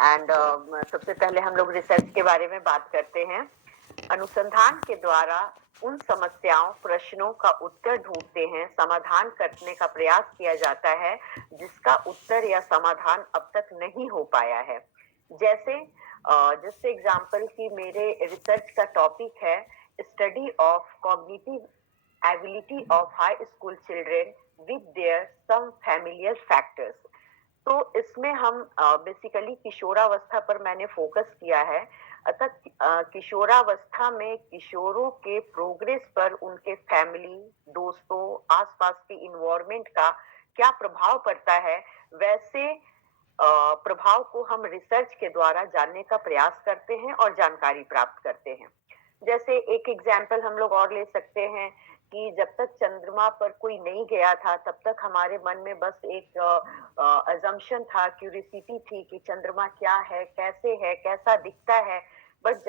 And सबसे पहले हम लोग रिसर्च के बारे में बात करते हैं। अनुसंधान के द्वारा उन समस्याओं, प्रश्नों का उत्तर ढूंढते हैं, समाधान करने का प्रयास किया जाता है जिसका उत्तर या समाधान अब तक नहीं हो पाया है। जैसे जैसे एग्जाम्पल की मेरे रिसर्च का टॉपिक है study of cognitive ability of high school children with their some familiar factors. तो इसमें हम बेसिकली किशोरावस्था पर मैंने फोकस किया है। अतः किशोरावस्था में किशोरों के प्रोग्रेस पर उनके फैमिली, दोस्तों, आसपास के इन्वायरमेंट का क्या प्रभाव पड़ता है, वैसे प्रभाव को हम रिसर्च के द्वारा जानने का प्रयास करते हैं और जानकारी प्राप्त करते हैं। जैसे एक एग्जाम्पल हम लोग और ले सकते हैं कि जब तक चंद्रमा पर कोई नहीं गया था तब तक हमारे मन में बस एक अजम्पशन था, क्यूरियोसिटी थी कि चंद्रमा क्या है, कैसे है, कैसा दिखता है। बट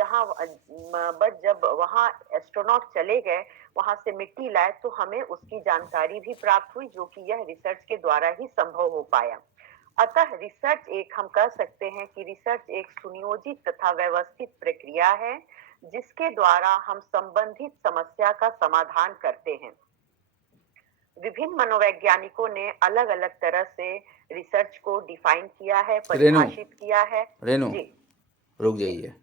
जब वहाँ एस्ट्रोनॉट चले गए, वहां से मिट्टी लाए, तो हमें उसकी जानकारी भी प्राप्त हुई, जो कि यह रिसर्च के द्वारा ही संभव हो पाया। अतः रिसर्च एक हम कह सकते हैं कि रिसर्च एक सुनियोजित तथा व्यवस्थित प्रक्रिया है जिसके द्वारा हम संबंधित समस्या का समाधान करते हैं। विभिन्न मनोवैज्ञानिकों ने अलग अलग तरह से रिसर्च को डिफाइन किया है, परिभाषित किया है। रेनू, जी रुक जी जाइए,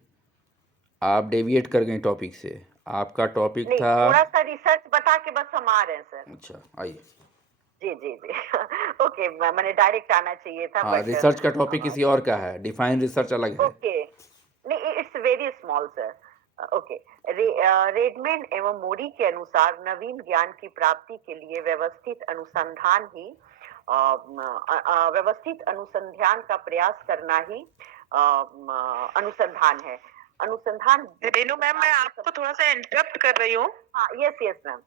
आप डेविएट कर गए टॉपिक से। आपका टॉपिक नहीं, था, थोड़ा सा रिसर्च बता के बस हम आ रहे हैं सर। अच्छा आइए। जी जी जी ओके, मैंने डायरेक्ट आना चाहिए था हाँ, बट रिसर्च का टॉपिक किसी और का है, डिफाइन रिसर्च अलग है। ओके, नहीं it's very small sir. Okay, Redmayne एवं मोरी के अनुसार नवीन ज्ञान की प्राप्ति के लिए व्यवस्थित अनुसंधान ही व्यवस्थित अनुसंधान का प्रयास करना ही अनुसंधान है। अनुसंधान। रेनू मैम, मैं आपको थोड़ा सा इंटरप्ट कर रही हूँ। हाँ, यस यस मैम।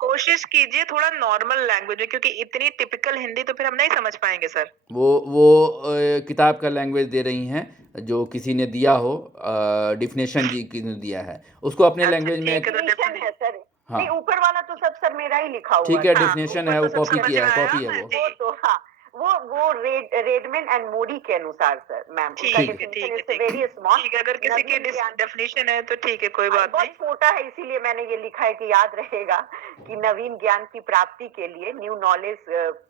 कोशिश कीजिए थोड़ा नॉर्मल लैंग्वेज में, क्योंकि इतनी टिपिकल हिंदी तो फिर हम नहीं समझ पाएंगे सर। वो किताब का लैंग्वेज दे रही हैं, जो किसी ने दिया हो, डिफिनेशन जी किसी ने दिया है, उसको अपने अच्छा, लैंग्वेज में। ठीक है, तो डेफिनेशन है सर। हाँ नहीं, ऊपर वाला तो सब सर मेरा ही लिखा हुआ ठीक है, था। डिफिनेशन ऊपर है, तो वो सब कॉपी समझ किया में है, आया कॉपी है वो। वो तो हाँ, वो रेडमैन एंड मोडी के अनुसार सर मैम, उनका ठीक है, डेफिनेशन इज वेरी स्मॉल। ठीक है, अगर किसी की डेफिनेशन है तो ठीक है, कोई बात बहुत नहीं। छोटा है, इसीलिए मैंने ये लिखा है कि याद रहेगा कि नवीन ज्ञान की प्राप्ति के लिए, न्यू नॉलेज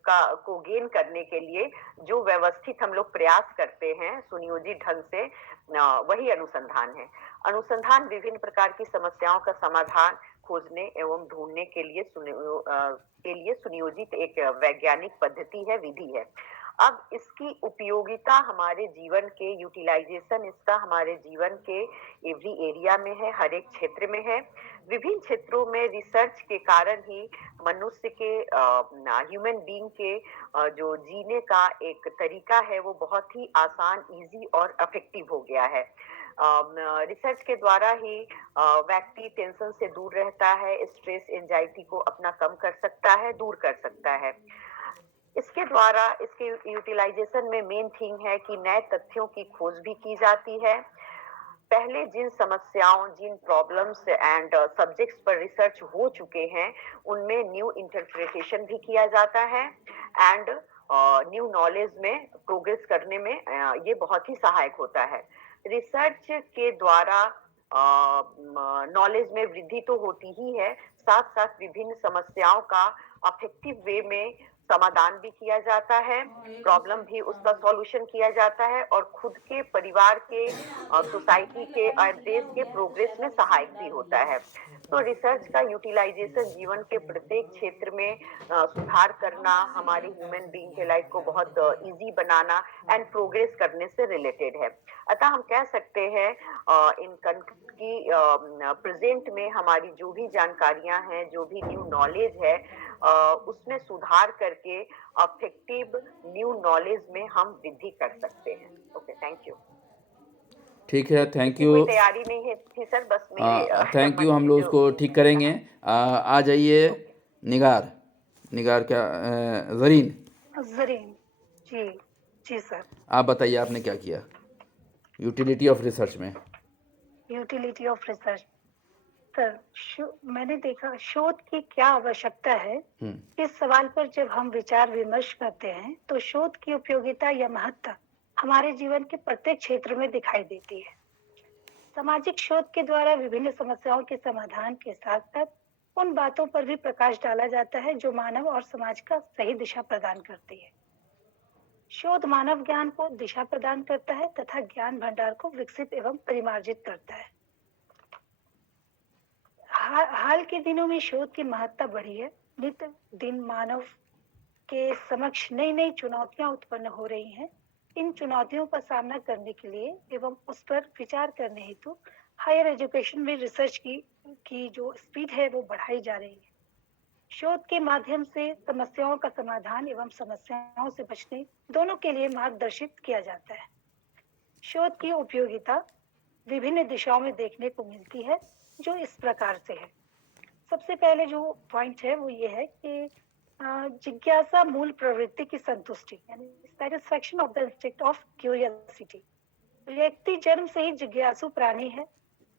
का को गेन करने के लिए जो व्यवस्थित हम लोग प्रयास करते हैं सुनियोजित ढंग से, वही अनुसंधान है। अनुसंधान विभिन्न प्रकार की समस्याओं का समाधान खोजने एवं ढूंढने के लिए सुनियोजित एक वैज्ञानिक पद्धति है, विधि है। अब इसकी उपयोगिता हमारे जीवन के, यूटिलाइजेशन इसका हमारे जीवन के एवरी एरिया में है, हर एक क्षेत्र में है। विभिन्न क्षेत्रों में रिसर्च के कारण ही मनुष्य के, ह्यूमन बीइंग के जो जीने का एक तरीका है वो बहुत ही आसान, इजी और इफेक्टिव हो गया है। रिसर्च के द्वारा ही व्यक्ति टेंशन से दूर रहता है, स्ट्रेस, एंजाइटी को अपना कम कर सकता है, दूर कर सकता है। इसके द्वारा, इसके यूटिलाइजेशन में मेन थिंग है कि नए तथ्यों की खोज भी की जाती है। पहले जिन समस्याओं, जिन प्रॉब्लम्स एंड सब्जेक्ट्स पर रिसर्च हो चुके हैं, उनमें न्यू इंटरप्रिटेशन भी किया जाता है एंड न्यू नॉलेज में प्रोग्रेस करने में ये बहुत ही सहायक होता है। रिसर्च के द्वारा नॉलेज में वृद्धि तो होती ही है, साथ साथ विभिन्न समस्याओं का अफेक्टिव वे में समाधान भी किया जाता है, प्रॉब्लम भी उसका सॉल्यूशन किया जाता है और खुद के, परिवार के, सोसाइटी के और देश के प्रोग्रेस में सहायक भी होता है। तो रिसर्च का यूटिलाइजेशन जीवन के प्रत्येक क्षेत्र में सुधार करना, हमारे ह्यूमन बीइंग के लाइफ को बहुत इजी बनाना एंड प्रोग्रेस करने से रिलेटेड है। अतः हम कह सकते हैं इन की प्रेजेंट में हमारी जो भी जानकारियां हैं, जो भी न्यू नॉलेज है, उसमें सुधार करके अफेक्टिव न्यू नॉलेज में हम वृद्धि कर सकते हैं। Okay, thank you. ठीक है, थैंक यू। कोई तैयारी नहीं है थी सर, बस मेरे थैंक यू, हम लोग उसको ठीक करेंगे। आ जाइए निगार। निगार क्या, जरीन। जरीन जी। जी सर। आप बताइए, आपने क्या किया यूटिलिटी ऑफ रिसर्च में? यूटिलिटी ऑफ रिसर्च सर, मैंने देखा शोध की क्या आवश्यकता है, इस सवाल पर जब हम विचार विमर्श करते हैं तो शोध की उपयोगिता या महत्ता हमारे जीवन के प्रत्येक क्षेत्र में दिखाई देती है। सामाजिक शोध के द्वारा विभिन्न समस्याओं के समाधान के साथ साथ उन बातों पर भी प्रकाश डाला जाता है जो मानव और समाज का सही दिशा प्रदान करती है। शोध मानव ज्ञान को दिशा प्रदान करता है तथा ज्ञान भंडार को विकसित एवं परिमार्जित करता है। हाल के दिनों में शोध की महत्ता बढ़ी है। नित्य दिन मानव के समक्ष नई नई चुनौतियां उत्पन्न हो रही हैं। इन चुनौतियों का सामना करने के लिए एवं उस पर विचार करने हेतु हायर एजुकेशन में रिसर्च की जो स्पीड है वो बढ़ाई जा रही है। शोध के माध्यम से समस्याओं का समाधान एवं समस्याओं से बचने दोनों के लिए मार्गदर्शित किया जाता है। शोध की उपयोगिता विभिन्न दिशाओं में देखने को मिलती है, जो इस प्रकार से है। सबसे पहले जो पॉइंट है वो ये है कि जिज्ञासा मूल प्रवृत्ति की संतुष्टि, यानी satisfaction of the instinct of curiosity. व्यक्ति जन्म से ही जिज्ञासु प्राणी है।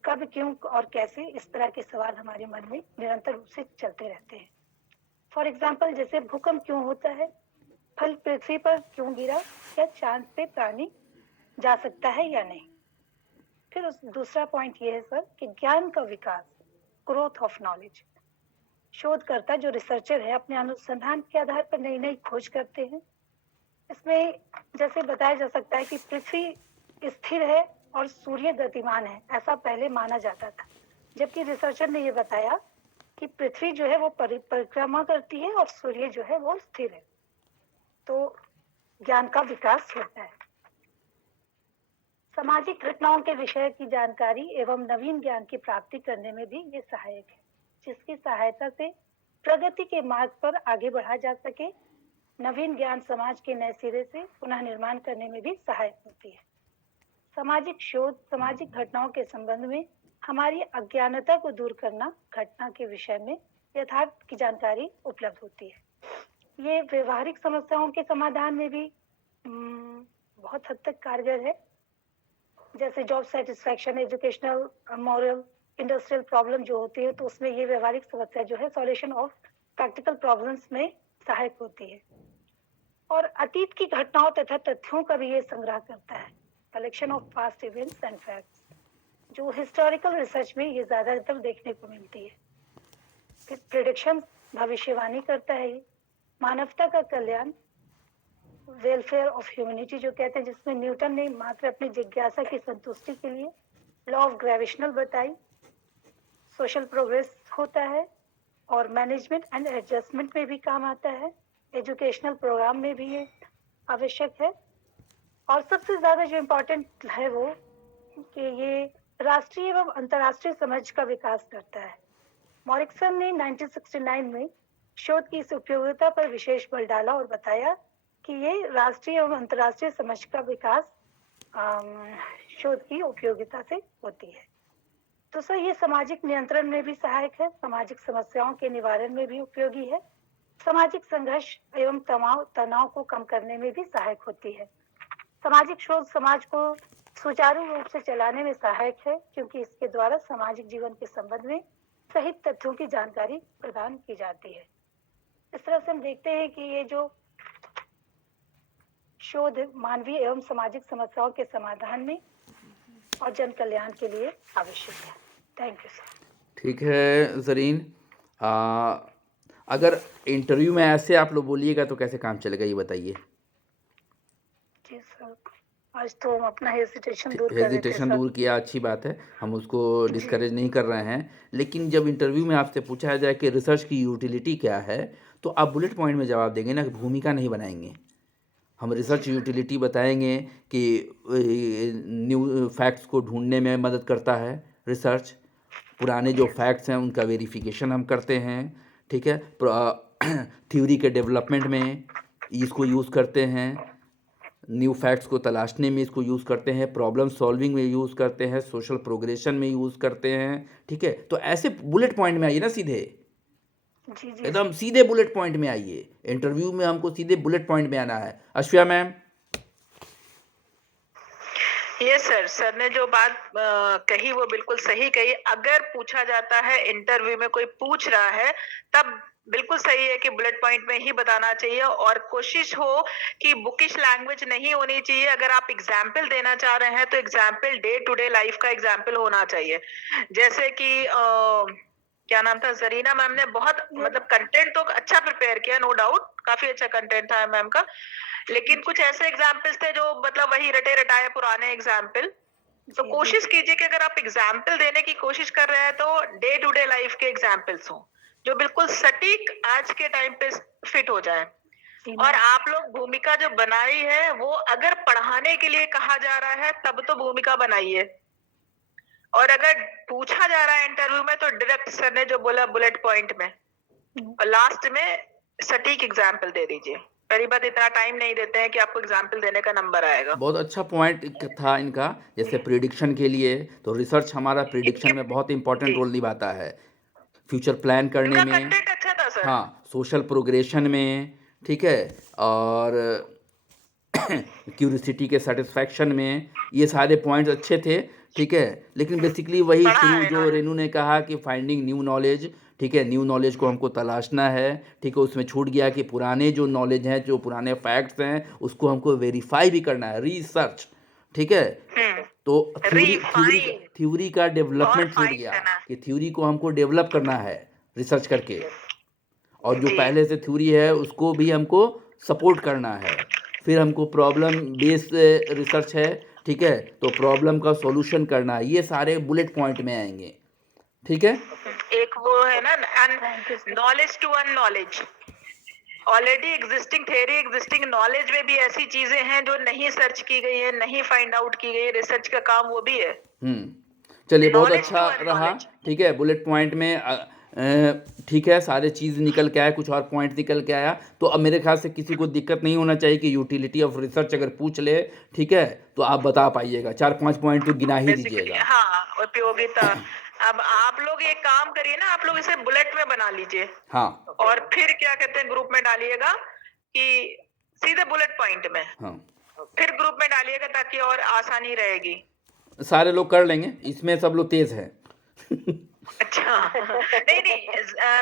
कब, क्यों और कैसे, इस तरह के सवाल हमारे मन में निरंतर रूप से चलते रहते हैं। फॉर एग्जाम्पल, जैसे भूकंप क्यों होता है, फल पृथ्वी पर क्यों गिरा, या चांद पे प्राणी जा सकता है या नहीं। फिर दूसरा पॉइंट ये है सर कि ज्ञान का विकास, ग्रोथ ऑफ नॉलेज। शोधकर्ता जो रिसर्चर है अपने अनुसंधान के आधार पर नई नई खोज करते हैं। इसमें जैसे बताया जा सकता है कि पृथ्वी स्थिर है और सूर्य गतिमान है, ऐसा पहले माना जाता था, जबकि रिसर्चर ने ये बताया कि पृथ्वी जो है वो परिक्रमा करती है और सूर्य जो है वो स्थिर है। तो ज्ञान का विकास होता है। सामाजिक घटनाओं के विषय की जानकारी एवं नवीन ज्ञान की प्राप्ति करने में भी ये सहायक है, जिसकी सहायता से प्रगति के मार्ग पर आगे बढ़ा जा सके। नवीन ज्ञान समाज के नए सिरे से पुनः निर्माण करने में भी सहायक होती है। सामाजिक शोध सामाजिक घटनाओं के संबंध में हमारी अज्ञानता को दूर करना, घटना के विषय में यथार्थ की जानकारी उपलब्ध होती है। ये व्यवहारिक समस्याओं के समाधान में भी बहुत हद तक कारगर है। जैसे job satisfaction, educational, moral, industrial problem जो होती है, तो उसमें ये व्यवहारिक समस्या जो है सॉल्यूशन ऑफ प्रैक्टिकल प्रॉब्लम्स में सहायक होती है। और अतीत की घटनाओं तथा तथ्यों का भी ये संग्रह करता है, collection of past events and facts, जो हिस्टोरिकल रिसर्च में ये ज्यादातर देखने को मिलती है। फिर प्रेडिक्शन, भविष्यवाणी करता है। मानवता का कल्याण, वेलफेयर ऑफ ह्यूमैनिटी जो कहते हैं, जिसमें न्यूटन ने मात्र अपनी जिज्ञासा की संतुष्टि के लिए लॉ ऑफ ग्रेविटेशनल बताई। सोशल प्रोग्रेस होता है और मैनेजमेंट एंड एडजस्टमेंट में भी काम आता है। एजुकेशनल प्रोग्राम में भी ये आवश्यक है। और सबसे ज्यादा जो इम्पोर्टेंट है वो कि ये राष्ट्रीय एवं अंतर्राष्ट्रीय समझ का विकास करता है। मॉरिसन ने 1969 में शोध की इस उपयोगिता पर विशेष बल डाला और बताया कि ये राष्ट्रीय एवं अंतर्राष्ट्रीय समझ का विकास शोध की उपयोगिता से होती है। तो सर, ये सामाजिक नियंत्रण में भी सहायक है, सामाजिक समस्याओं के निवारण में भी उपयोगी है, सामाजिक संघर्ष एवं तनाव को कम करने में भी सहायक होती है। सामाजिक शोध समाज को सुचारू रूप से चलाने में सहायक है, क्योंकि इसके द्वारा सामाजिक जीवन के संबंध में सही तथ्यों की जानकारी प्रदान की जाती है। इस तरह से हम देखते हैं कि ये जो शोध मानवीय एवं सामाजिक समस्याओं के समाधान में और जन कल्याण के लिए आवश्यक है। Thank you sir. ठीक है ज़रीन, अगर इंटरव्यू में ऐसे आप लोग बोलिएगा तो कैसे काम चलेगा, ये बताइए। जी सर, आज तो हम अपना हेजिटेशन दूर कर रहे थे। हेजिटेशन दूर किया, अच्छी बात है, हम उसको डिस्करेज नहीं कर रहे हैं। लेकिन जब इंटरव्यू में आपसे पूछा जाए कि रिसर्च की यूटिलिटी क्या है, तो आप बुलेट पॉइंट में जवाब देंगे ना, कि भूमिका नहीं बनाएंगे। हम रिसर्च यूटिलिटी बताएंगे कि न्यू फैक्ट्स को ढूंढने में मदद करता है रिसर्च, पुराने जो फैक्ट्स हैं उनका वेरिफिकेशन हम करते हैं, ठीक है, थ्योरी के डेवलपमेंट में इसको यूज़ करते हैं, न्यू फैक्ट्स को तलाशने में इसको यूज़ करते हैं, प्रॉब्लम सॉल्विंग में यूज़ करते हैं, सोशल प्रोग्रेशन में यूज़ करते हैं, ठीक है। तो ऐसे बुलेट पॉइंट में आइए ना, सीधे एकदम सीधे बुलेट पॉइंट में आइए। इंटरव्यू में हमको सीधे बुलेट पॉइंट में आना है। अश्विया मैम। यस सर, सर ने जो बात कही वो बिल्कुल सही कही। अगर पूछा जाता है, इंटरव्यू में कोई पूछ रहा है, तब बिल्कुल सही है कि बुलेट पॉइंट में ही बताना चाहिए और कोशिश हो कि बुकिश लैंग्वेज नहीं होनी चाहिए। अगर आप एग्जाम्पल देना चाह रहे हैं तो example day to day life का एग्जाम्पल होना चाहिए। जैसे कि क्या नाम था, जरीना मैम ने बहुत मतलब कंटेंट तो अच्छा प्रिपेयर किया, नो डाउट काफी अच्छा कंटेंट था मैम का, लेकिन कुछ ऐसे एग्जाम्पल्स थे जो मतलब वही रटे रटाए पुराने एग्जाम्पल। तो कोशिश कीजिए कि अगर आप एग्जाम्पल देने की कोशिश कर रहे हैं तो डे टू डे लाइफ के एग्जाम्पल्स हो जो बिल्कुल सटीक आज के टाइम पे फिट हो जाए। और आप लोग भूमिका जो बनाई है वो अगर पढ़ाने के लिए कहा जा रहा है तब तो भूमिका बनाइए, और अगर पूछा जा रहा है इंटरव्यू में तो डायरेक्ट सर ने जो बोला बुलेट पॉइंट में और लास्ट में सटीक एग्जाम्पल दे दीजिए। पहली बात इतना टाइम नहीं देते हैं कि आपको एग्जाम्पल देने का नंबर आएगा। बहुत अच्छा पॉइंट था इनका। जैसे प्रिडिक्शन के लिए तो रिसर्च हमारा प्रिडिक्शन में बहुत इंपॉर्टेंट जी। रोल निभाता है, फ्यूचर प्लान करने इनका में, कंटेंट अच्छा था सर। हाँ, सोशल प्रोग्रेशन में, ठीक है, और क्यूरियोसिटी के सेटिस्फैक्शन में, ये सारे पॉइंट्स अच्छे थे, ठीक है। लेकिन बेसिकली वही पढ़ा शुरू है जो इन्होंने। रेनू ने कहा कि फाइंडिंग न्यू नॉलेज, ठीक है, न्यू नॉलेज को हमको तलाशना है, ठीक है, उसमें छूट गया कि पुराने जो नॉलेज हैं, जो पुराने फैक्ट्स हैं, उसको हमको वेरीफाई भी करना है, रिसर्च, ठीक है। तो Refine थ्योरी का और डेवलपमेंट छूट फाइन गया करना। कि थ्योरी को हमको डेवलप करना है रिसर्च करके, और जो जी। पहले से थ्योरी है उसको भी हमको सपोर्ट करना है। फिर हमको प्रॉब्लम बेस्ड रिसर्च है, ठीक है, तो प्रॉब्लम का सॉल्यूशन करना है। ये सारे बुलेट पॉइंट में आएंगे, ठीक है। एक वो है ना knowledge to unknowledge, already existing theory existing knowledge में भी ऐसी चीजें हैं जो नहीं सर्च की गई है, नहीं फाइंड आउट की गई है, रिसर्च का काम वो भी है। चलिए, बहुत Knowledge अच्छा to रहा, unknowledge। ठीक है। बुलेट पॉइंट में ठीक है, सारे चीज़ निकल के आया, कुछ और पॉइंट निकल के आया। तो अब मेरे ख्याल से किसी को दिक्कत नहीं होना चाहिए कि यूटिलिटी ऑफ रिसर्च अगर पूछ ले, ठीक है, तो आप बता पाइएगा। 4-5 पॉइंट तो गिना ही बेसिकली दीजिएगा। हाँ, उपयोगिता। अब आप लोग एक काम करिए ना, आप लोग इसे बुलेट में बना लीजिए हाँ और फिर क्या कहते हैं ग्रुप में डालिएगा कि सीधे बुलेट पॉइंट में, हाँ, फिर ग्रुप में डालिएगा ताकि और आसानी रहेगी। सारे लोग कर लेंगे, इसमें सब लोग तेज हैं। अच्छा नहीं नहीं,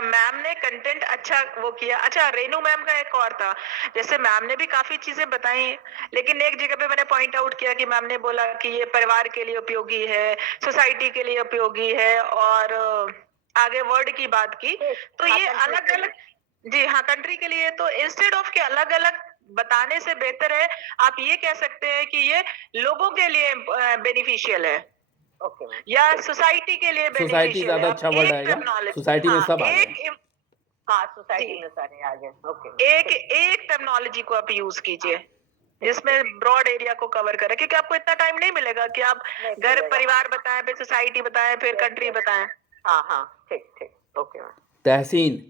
मैम ने कंटेंट अच्छा वो किया। अच्छा, रेनू मैम का एक और था, जैसे मैम ने भी काफी चीजें बताई, लेकिन एक जगह पे मैंने पॉइंट आउट किया कि मैम ने बोला कि ये परिवार के लिए उपयोगी है, सोसाइटी के लिए उपयोगी है, और आगे वर्ड की बात की। तो ये अलग अलग, जी हाँ, कंट्री के लिए। तो इंस्टेड ऑफ के अलग अलग बताने से बेहतर है आप ये कह सकते हैं कि ये लोगों के लिए बेनिफिशियल है या सोसाइटी के लिए सोसाइटी बेनिफिशियल ज़्यादा है। अच्छा आप वर्ड एक आएगा, टर्मिनोलॉजी, सोसाइटी में सब आ गए। हाँ, सोसाइटी जी। में सारे आ गए। ओके, एक टर्मिनोलॉजी को आप यूज कीजिए जिसमें ब्रॉड एरिया को कवर करे, क्योंकि आपको इतना टाइम नहीं मिलेगा कि आप नहीं घर मिलेगा। परिवार बताएं, फिर सोसाइटी बताएं, फिर कंट्री बताएं। हाँ हाँ, ठीक ठीक, ओके मैम। तहसीन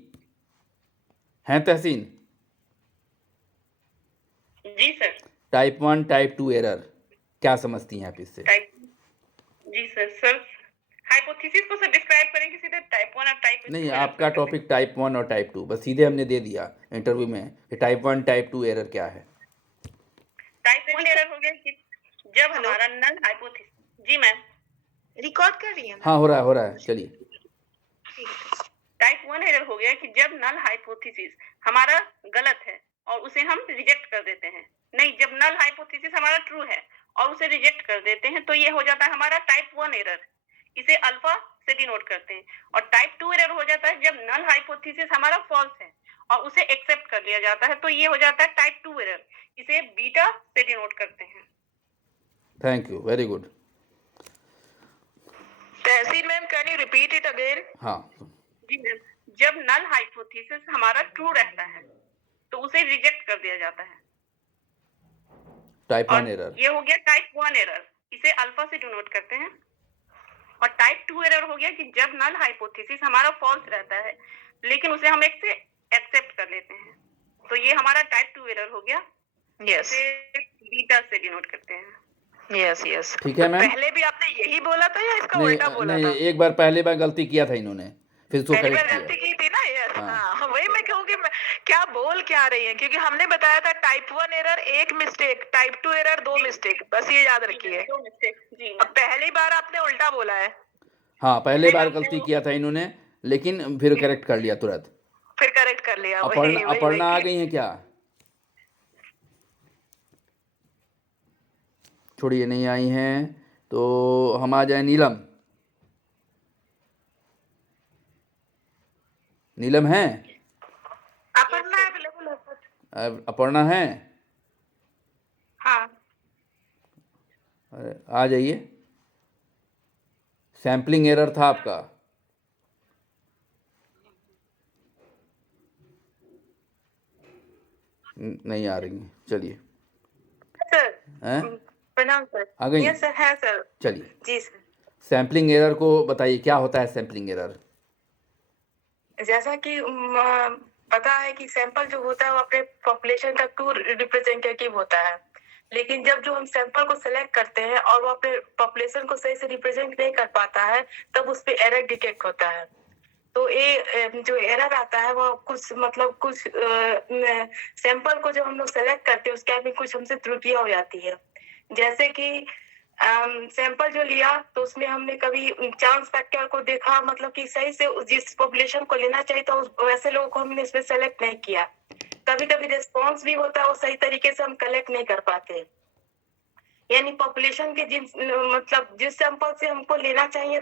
हैं, तहसीन, जी सर। टाइप 1 टाइप 2 एरर क्या समझती हैं आप इससे? जी सर हाइपोथेसिस को सर डिस्क्राइब करेंगे सीधे टाइप 1 और टाइप 2 नहीं, आपका टॉपिक टाइप 1 और टाइप 2 बस सीधे हमने दे दिया इंटरव्यू में कि टाइप 1 टाइप 2 एरर क्या है। टाइप 1 एरर हो गया कि जब हमारा नल हाइपोथेसिस, जी मैम रिकॉर्ड कर रही है। हाँ, हो रहा है, चलिए। टाइप 1 एरर हो गया कि जब नल हाइपोथेसिस हमारा गलत है और उसे हम रिजेक्ट कर देते हैं। नहीं, जब नल हाइपोथेसिस हमारा ट्रू है और उसे रिजेक्ट कर देते हैं तो ये हो जाता है हमारा टाइप 1 एरर। इसे अल्फा से डिनोट करते हैं। और टाइप 2 एरर हो जाता है जब नल हाइपोथेसिस हमारा फॉल्स है और उसे एक्सेप्ट कर लिया जाता है, तो ये हो जाता है टाइप 2 एरर। इसे बीटा से डिनोट करते हैं। Thank you, very good. Tahseen ma'am, can you repeat it again? हाँ, जी मैम, जब नल हाइपोथेसिस हमारा ट्रू रहता है तो उसे रिजेक्ट कर दिया जाता है। टाइप 1 और एरर। ये हो गया टाइप 1 एरर, इसे अल्फा से डिनोट करते हैं। और टाइप 2 एरर हो गया कि जब नल हाइपोथेसिस हमारा फॉल्स रहता है लेकिन उसे हम एक से एक्सेप्ट कर लेते हैं, तो ये हमारा टाइप 2 एरर हो गया। यस इसे बीटा से डिनोट करते हैं। यस ठीक है मैम। पहले भी आपने यही बोला था या इसका नहीं उल्टा बोला नहीं, था? एक बार पहले बार गलती किया था इन्होंने, फिर उसको पहली बार करेक्ट गलती किया। की थी ना। यस हाँ। हाँ, वही मैं कहूँगी क्या बोल क्या रही है, क्योंकि हमने बताया था type 1 error 1 mistake, type 2 error 2 mistake, बस ये याद रखिए। 2 मिस्टेक। जी अब पहली बार आपने उल्टा बोला है। हाँ, पहले नहीं, बार मैम, गलती वो- किया था इन्होंने, लेकिन फिर करेक्ट कर लिया तुरंत। फिर करेक्ट कर लिया, वही अपर्णा वही अपर्णा आ वही गई हैं क्या? छोड़िए, नहीं आई हैं तो हम आ जाए नीलम। नीलम है? अपर्णा अवेलेबल है सर। अपर्णा है? हाँ अरे, आ जाइए। सैम्पलिंग एरर था आपका। नहीं आ रही हैं, चलिए। सर। हैं? प्रणाम सर। आ गई? यस सर, है सर। चलिए, जी सर। सैम्पलिंग एरर को बताइए, क्या होता है सैम्पलिंग एरर? जैसा कि पता है कि सैंपल जो होता है वो अपने पॉपुलेशन का ट्रू रिप्रेजेंटेटिव होता है, लेकिन जब जो हम सैंपल को सिलेक्ट करते हैं और वो अपने पॉपुलेशन को सही से रिप्रेजेंट नहीं कर पाता है, तब उस पे एरर डिटेक्ट होता है। तो ये जो एरर आता है वो कुछ मतलब कुछ सैंपल को जब हम लोग सेलेक्ट करते हैं उसके में कुछ हमसे त्रुटियां हो जाती है। जैसे कि सैंपल जो लिया तो उसमें हमने कभी चांस फैक्टर को देखा, मतलब कि सही से जिस पॉपुलेशन को लेना चाहिए था वैसे लोगों को हमने इसमें सेलेक्ट नहीं किया। कभी कभी रिस्पॉन्स भी होता है वो सही तरीके से हम कलेक्ट नहीं कर पाते, यानी पॉपुलेशन के जिन मतलब जिस सैंपल से हमको लेना चाहिए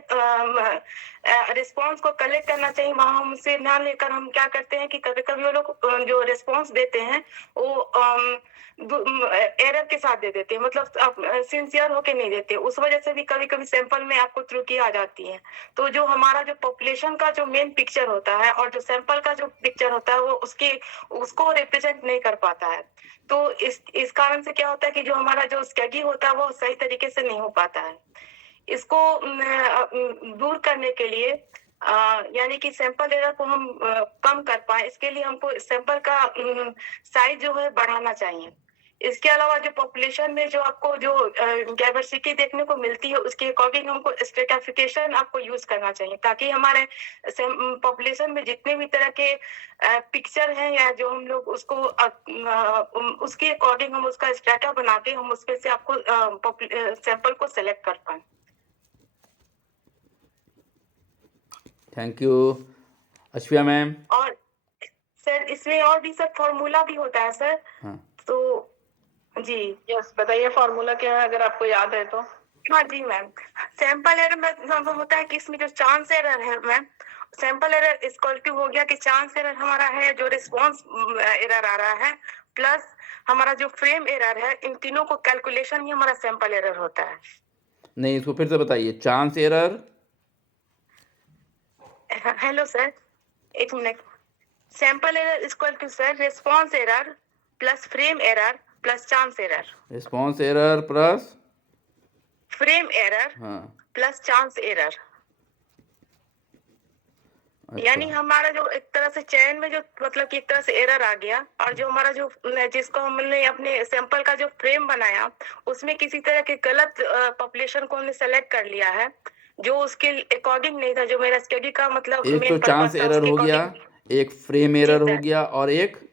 रिस्पांस को कलेक्ट करना चाहिए वहां हम उसे ना लेकर हम क्या करते हैं कि कभी कभी वो लोग जो रिस्पांस देते हैं वो एरर के साथ दे देते हैं, मतलब सिंसियर होके नहीं देते। उस वजह से भी कभी कभी सैंपल में आपको त्रुटि आ जाती है। तो जो हमारा जो पॉपुलेशन का जो मेन पिक्चर होता है और जो सैंपल का जो पिक्चर होता है वो उसको रिप्रेजेंट नहीं कर पाता है। तो इस कारण से क्या होता है कि जो हमारा जो स्टडी होता है वो सही तरीके से नहीं हो पाता है। इसको दूर करने के लिए यानी कि सैंपल एरर को हम कम कर पाए, इसके लिए हमको सैंपल का साइज जो है बढ़ाना चाहिए। इसके अलावा जो पॉपुलेशन में जो आपको जो डाइवर्सिटी देखने को मिलती है उसके अकॉर्डिंग हमको स्ट्रेटिफिकेशन आपको यूज करना चाहिए, ताकि हमारे पॉपुलेशन में जितने भी तरह के पिक्चर हैं या जो हम लोग उसको उसके अकॉर्डिंग हम उसका स्ट्रेटा बना के हम उसमें से आपको सैंपल को सेलेक्ट कर पाए। Thank you. अश्विया मैम। और सर इसमें और भी सर फॉर्मूला भी होता है सर। हाँ तो जी यस बताइए फॉर्मूला क्या है अगर आपको याद है तो। हाँ जी मैम, सैंपल एरर में होता है कि इसमें जो चांस एरर है ma'am, sample error equal to हो गया कि चांस एरर हमारा है जो रिस्पांस एरर आ रहा है प्लस हमारा जो फ्रेम एरर है, इन तीनों को कैलकुलेशन ही हमारा सैंपल एरर होता है। नहीं, इसको फिर से बताइए। Chance error. हेलो सर, एक minute. Sample error equal to sir response error plus frame error plus chance error. Response error plus frame error हाँ प्लस चांस एरर। यानी अच्छा, हमारा जो एक तरह से चयन में जो मतलब कि एक तरह से एरर आ गया, और जो हमारा जो जिसको हमने अपने सैंपल का जो फ्रेम बनाया उसमें किसी तरह के गलत पॉपुलेशन को हमने सेलेक्ट कर लिया है जो उसके अकॉर्डिंग नहीं था, जो मेरा स्टडी का मतलब एक तो मेन चांस पर्पस था एरर उसके हो गया, अकॉर्डिंग। एक फ्रेम जी एरर हो सर, गया और एक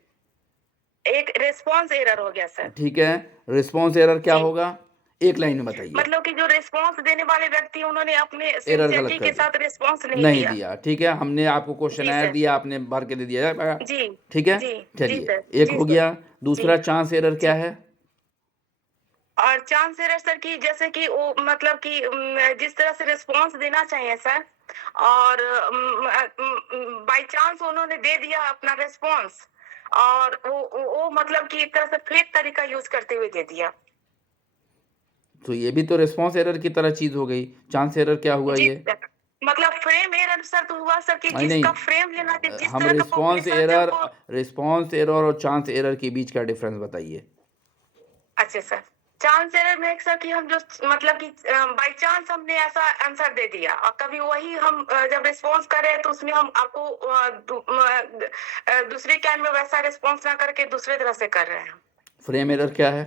एक रिस्पांस एरर हो गया सर। ठीक है। रिस्पॉन्स एरर क्या जी, होगा, एक लाइन में बताइए। मतलब कि जो रिस्पांस देने वाले व्यक्ति उन्होंने अपने एरर गलत सिंसियरिटी कर के दिया, साथ रिस्पांस नहीं नहीं दिया। दिया, ठीक है। हमने आपको जी क्वेश्चनर सर। दिया, आपने भर के दे दिया, जी ठीक है। जी जी चलिए, सर। एक जी हो सर। गया। जी दूसरा चांस एरर क्या है? और चांस एरर सर की जैसे कि वो मतलब कि जिस तरह से रिस्पांस देना चाहिए सर, और बाय चांस उन्होंने दे दिया अपना रिस्पांस और वो मतलब कि एक तरह से फेक तरीका यूज करते हुए दे दिया। तो ये भी तो रिस्पॉन्स एरर की तरह चीज हो गई। चांस एरर क्या हुआ जी ये? सर, मतलब फ्रेम एरर सर तो हुआ सर कि नहीं जिसका नहीं, फ्रेम लेना चाहिए, जिस हम तरह का रिस्पॉन्स एरर और चांस एरर के बीच का डिफरेंस बताइए। अच्छा सर, चांस एरर में सर कि हम जो मतलब कि बाय चांस हमने ऐसा आंसर दे दिया और कभी वही हम जब रिस्पॉन्स कर रहे हैं तो उसमें हम आपको दूसरे कैन में वैसा रिस्पॉन्स ना करके दूसरे तरह से कर रहे हैं। फ्रेम एरर क्या है?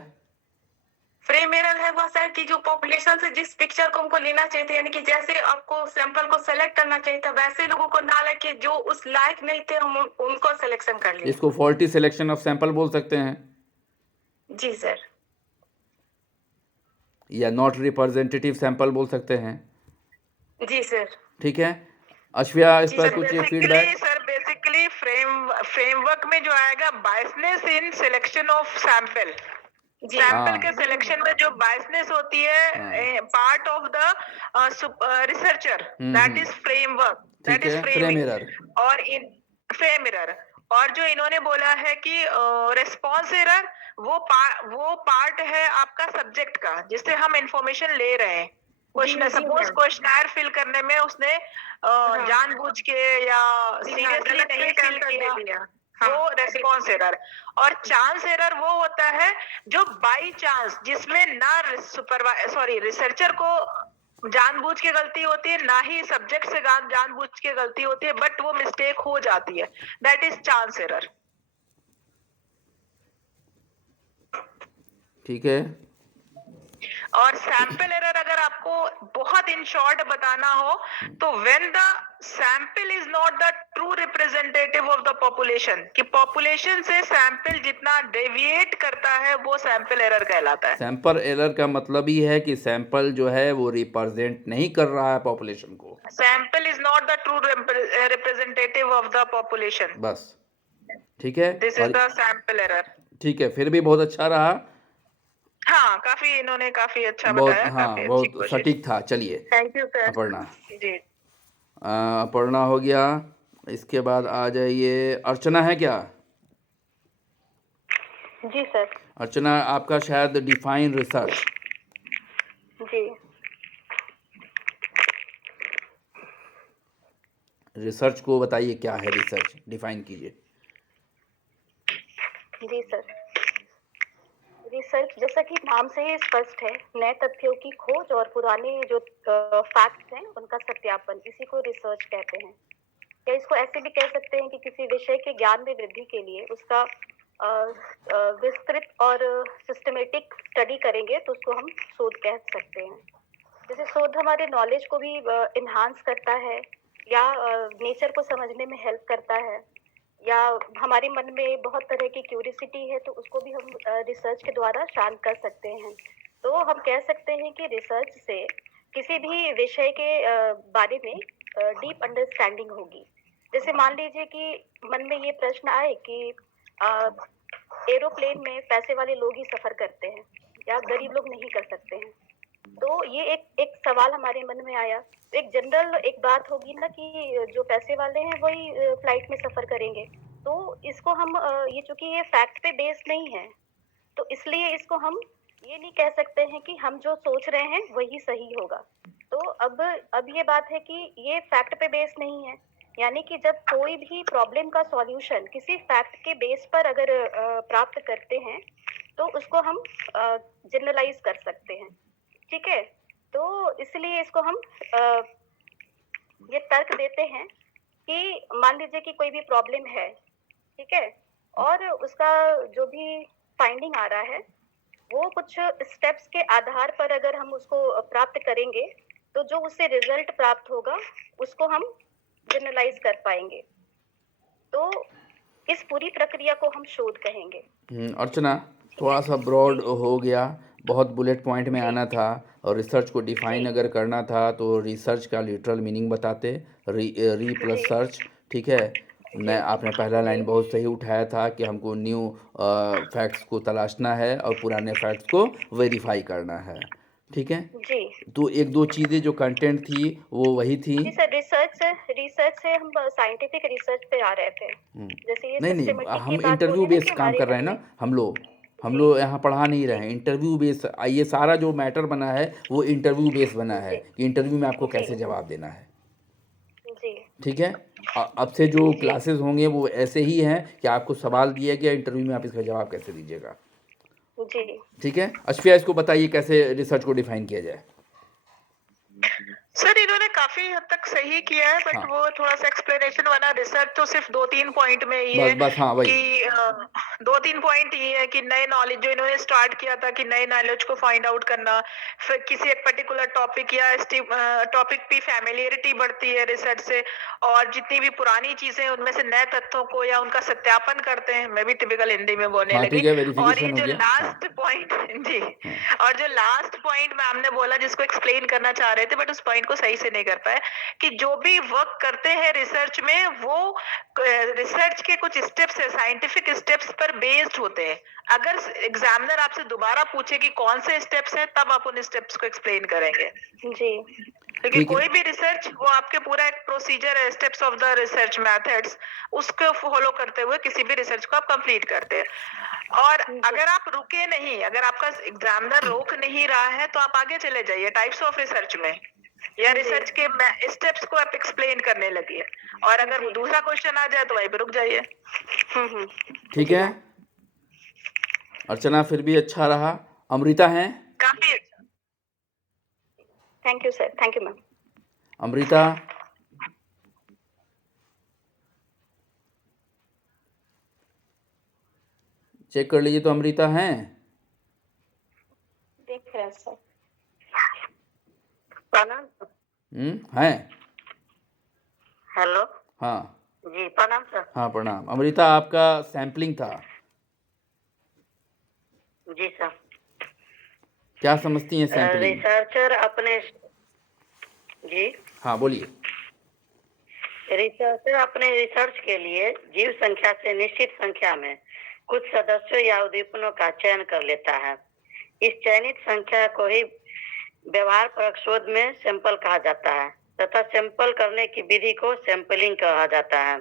फ्रेम एरर है वह सर कि जो पॉपुलेशन से जिस पिक्चर को हमको लेना चाहिए था, यानी कि जैसे आपको सैंपल को सेलेक्ट करना चाहिए था वैसे लोगों को ना लेके जो उस लायक नहीं थे हम उनको सिलेक्शन कर लिए। इसको फॉल्टी सिलेक्शन ऑफ सैंपल बोल सकते हैं, जी सर। या नॉट रिप्रेजेंटेटिव सैंपल बोल सकते हैं, जी सर। ठीक है। अश्विया, इस जी पर सर, कुछ फीडबैक? बेसिकली फ्रेम फ्रेमवर्क में जो आएगा biasness in selection of sample, जी सैंपल हाँ के सिलेक्शन में जो बायसनेस होती है part of the researcher, that is framework, that ठीक इज है, फ्रेम फ्रेमिंग। एरर। और इन फ्रेम एरर, और जो इन्होंने बोला है कि रिस्पॉन्स एरर, वो पार्ट है आपका सब्जेक्ट का जिससे हम इंफॉर्मेशन ले रहे हैं। क्वेश्चन, जी सपोज मैम। क्वेश्चनर फिल करने में उसने जानबूझ के या सीरियसली नहीं फिल किया, वो रेस्पॉन्स एरर। और चांस एरर वो होता है जो बाय चांस, जिसमें ना रिसर्चर को जानबूझ के गलती होती है, ना ही सब्जेक्ट से जानबूझ के गलती होती है, बट वो मिस्टेक हो जाती है, दैट इज चांस एरर। ठीक है, और सैंपल एरर अगर आपको बहुत इन शॉर्ट बताना हो तो when the sample is not the true representative of the population, कि पॉपुलेशन से सैंपल जितना डेविएट करता है वो सैंपल एरर कहलाता है। सैंपल एरर का मतलब ही है कि सैंपल जो है वो रिप्रेजेंट नहीं कर रहा है पॉपुलेशन को। Sample is not the true representative of the population, बस, ठीक है। दिस इज और द सैंपल एरर। ठीक है, फिर भी बहुत अच्छा रहा, हाँ, इन्होंने काफी अच्छा बहुत, बताया, हाँ, काफी अच्छी बहुत कोशिश। सटीक था। चलिए, थैंक यू सर। अपर्णा। जी अपर्णा हो गया, इसके बाद आ जाइए, अर्चना है क्या? जी सर। अर्चना, आपका शायद डिफाइन रिसर्च। जी रिसर्च को बताइए क्या है, रिसर्च डिफाइन कीजिए। जी सर। रिसर्च, जैसा कि नाम से ही स्पष्ट है, नए तथ्यों की खोज और पुराने जो फैक्ट्स हैं उनका सत्यापन, इसी को रिसर्च कहते हैं। या इसको ऐसे भी कह सकते हैं कि किसी विषय के ज्ञान में वृद्धि के लिए उसका विस्तृत और सिस्टमेटिक स्टडी करेंगे तो उसको हम शोध कह सकते हैं। जैसे शोध हमारे नॉलेज को भी इन्हांस करता है, या नेचर को समझने में हेल्प करता है, या हमारे मन में बहुत तरह की क्यूरियोसिटी है तो उसको भी हम रिसर्च के द्वारा शांत कर सकते हैं। तो हम कह सकते हैं कि रिसर्च से किसी भी विषय के बारे में डीप अंडरस्टैंडिंग होगी। जैसे मान लीजिए कि मन में ये प्रश्न आए कि एरोप्लेन में पैसे वाले लोग ही सफर करते हैं या गरीब लोग नहीं कर सकते हैं, तो ये एक सवाल हमारे मन में आया। एक जनरल एक बात होगी ना कि जो पैसे वाले हैं वही फ्लाइट में सफर करेंगे, तो इसको हम ये चूंकि ये फैक्ट पे बेस नहीं है तो इसलिए इसको हम ये नहीं कह सकते हैं कि हम जो सोच रहे हैं वही सही होगा। तो अब ये बात है कि ये फैक्ट पे बेस नहीं है, यानी कि जब कोई भी प्रॉब्लम का सॉल्यूशन किसी फैक्ट के बेस पर अगर प्राप्त करते हैं तो उसको हम जनरलाइज कर सकते हैं। ठीक है, तो इसलिए इसको हम ये तर्क देते हैं कि मान लीजिए कि कोई भी प्रॉब्लम है, ठीक है, और उसका जो भी फाइंडिंग आ रहा है वो कुछ स्टेप्स के आधार पर अगर हम उसको प्राप्त करेंगे तो जो उससे रिजल्ट प्राप्त होगा उसको हम जनरलाइज कर पाएंगे। तो इस पूरी प्रक्रिया को हम शोध कहेंगे। अर्चना, थोड़ा सा ब्रॉड हो गया, बहुत बुलेट पॉइंट में आना था, और रिसर्च को डिफाइन अगर करना था तो रिसर्च का लिटरल मीनिंग बताते, री प्लस सर्च। ठीक है, मैं आपने पहला लाइन बहुत सही उठाया था कि हमको न्यू फैक्ट्स को तलाशना है और पुराने फैक्ट्स को वेरीफाई करना है। ठीक है जी तो एक दो चीज़ें जो कंटेंट थी वो वही थी। जी सर, रिसर्च से हम साइंटिफिक रिसर्च पे आ रहे थे। जैसे ये नहीं सिस्टमेटिक नहीं, की हम बात इंटरव्यू बोली ना बेस्ड कि काम हमारे कर रहे हैं मन ना, में। हम लोग यहाँ पढ़ा नहीं रहे हैं, इंटरव्यू बेस। ये सारा जो मैटर बना है वो इंटरव्यू बेस बना है कि इंटरव्यू में आपको कैसे जवाब देना है। जी ठीक है, अब से जो क्लासेस होंगे वो ऐसे ही हैं कि आपको सवाल दिया गया, इंटरव्यू में आप इसका जवाब कैसे दीजिएगा। जी ठीक है, अश्विया, इसको बताइए कैसे रिसर्च को डिफाइन किया जाए। सर, इन्होंने काफी हद तक सही किया है, बट हाँ। वो थोड़ा सा एक्सप्लेनेशन वाला। रिसर्च तो सिर्फ 2-3 पॉइंट में ही है बस हाँ वही। कि 2-3 पॉइंट ये है कि नए नॉलेज जो इन्होंने स्टार्ट किया था कि नए नॉलेज को फाइंड आउट करना, फिर किसी एक पर्टिकुलर टॉपिक या टॉपिक पे फैमिलियरिटी बढ़ती है रिसर्च से, और जितनी भी पुरानी चीजें उनमें से नए तथ्यों को या उनका सत्यापन करते हैं। मैं भी टिपिकल हिंदी में बोलने हाँ, लगी। ठीक है, और ये वेरिफिकेशन हो जो गया। लास्ट पॉइंट जी, और जो लास्ट पॉइंट मैम ने बोला जिसको एक्सप्लेन करना चाह रहे थे, बट उस पॉइंट पॉइंट को सही से नहीं कर पाए कि जो भी वर्क करते हैं रिसर्च में वो रिसर्च के कुछ स्टेप्स है, साइंटिफिक स्टेप्स पर बेस्ड होते हैं। अगर एग्जामिनर आपसे दोबारा पूछे कि कौन से स्टेप्स हैं, तब आप उन स्टेप्स को एक्सप्लेन करेंगे। जी क्योंकि ठीक है। कोई भी रिसर्च वो आपके पूरा एक प्रोसीजर है, steps of the research methods, उसको फॉलो करते हुए किसी भी रिसर्च को आप कंप्लीट करते हैं। और अगर आप रुके नहीं, अगर आपका एग्जामिनर रोक नहीं रहा है, तो आप आगे चले जाइए टाइप्स ऑफ रिसर्च में, या रिसर्च के स्टेप्स को आप एक्सप्लेन करने लगिए। और अगर वो दूसरा क्वेश्चन आ जाए तो वहीं पे रुक जाइए। ठीक है अर्चना, फिर भी अच्छा रहा। अमृता हैं? काफी अच्छा। Thank you sir, thank you ma'am. Amrita, check कर लीजिए तो अमृता हैं? देख रहे हैं सर। प्रणाम। हैं? हेलो। हाँ जी प्रणाम सर। हाँ प्रणाम। अमृता, आपका सैम्पलिंग था, जी सर। क्या समझती हैं सैम्पलिंग? रिसर्चर अपने जी हाँ बोलिए। रिसर्चर अपने रिसर्च के लिए जीव संख्या से निश्चित संख्या में कुछ सदस्यों या उद्दीपनों का चयन कर लेता है। इस चयनित संख्या को ही व्यवहारपरक शोध में सैंपल कहा जाता है तथा सैंपल करने की विधि को सैंपलिंग कहा जाता है।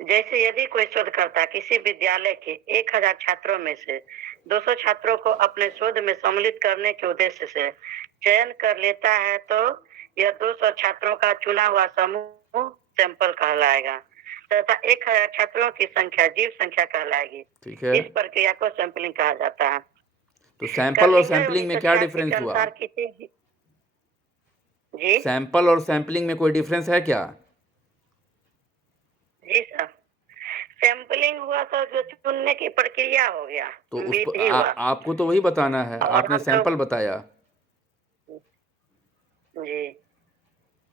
जैसे यदि कोई शोधकर्ता किसी विद्यालय के 1000 छात्रों में से 200 छात्रों को अपने शोध में सम्मिलित करने के उद्देश्य से चयन कर लेता है, तो यह 200 छात्रों का चुना हुआ समूह सैंपल कहलाएगा तथा 1000 छात्रों की संख्या जीव संख्या कहलाएगी। ठीक है, इस प्रक्रिया को सैंपलिंग कहा जाता है। तो सैंपल और सैम्पलिंग में क्या डिफरेंस हुआ? जी सैंपल और सैम्पलिंग में कोई डिफरेंस है क्या? जी सर, सैंपलिंग हुआ सर, जो चुनने की प्रक्रिया हो गया तो उस विधि हुआ। आपको तो वही बताना है, और आपने हम लोग- सैंपल बताया। जी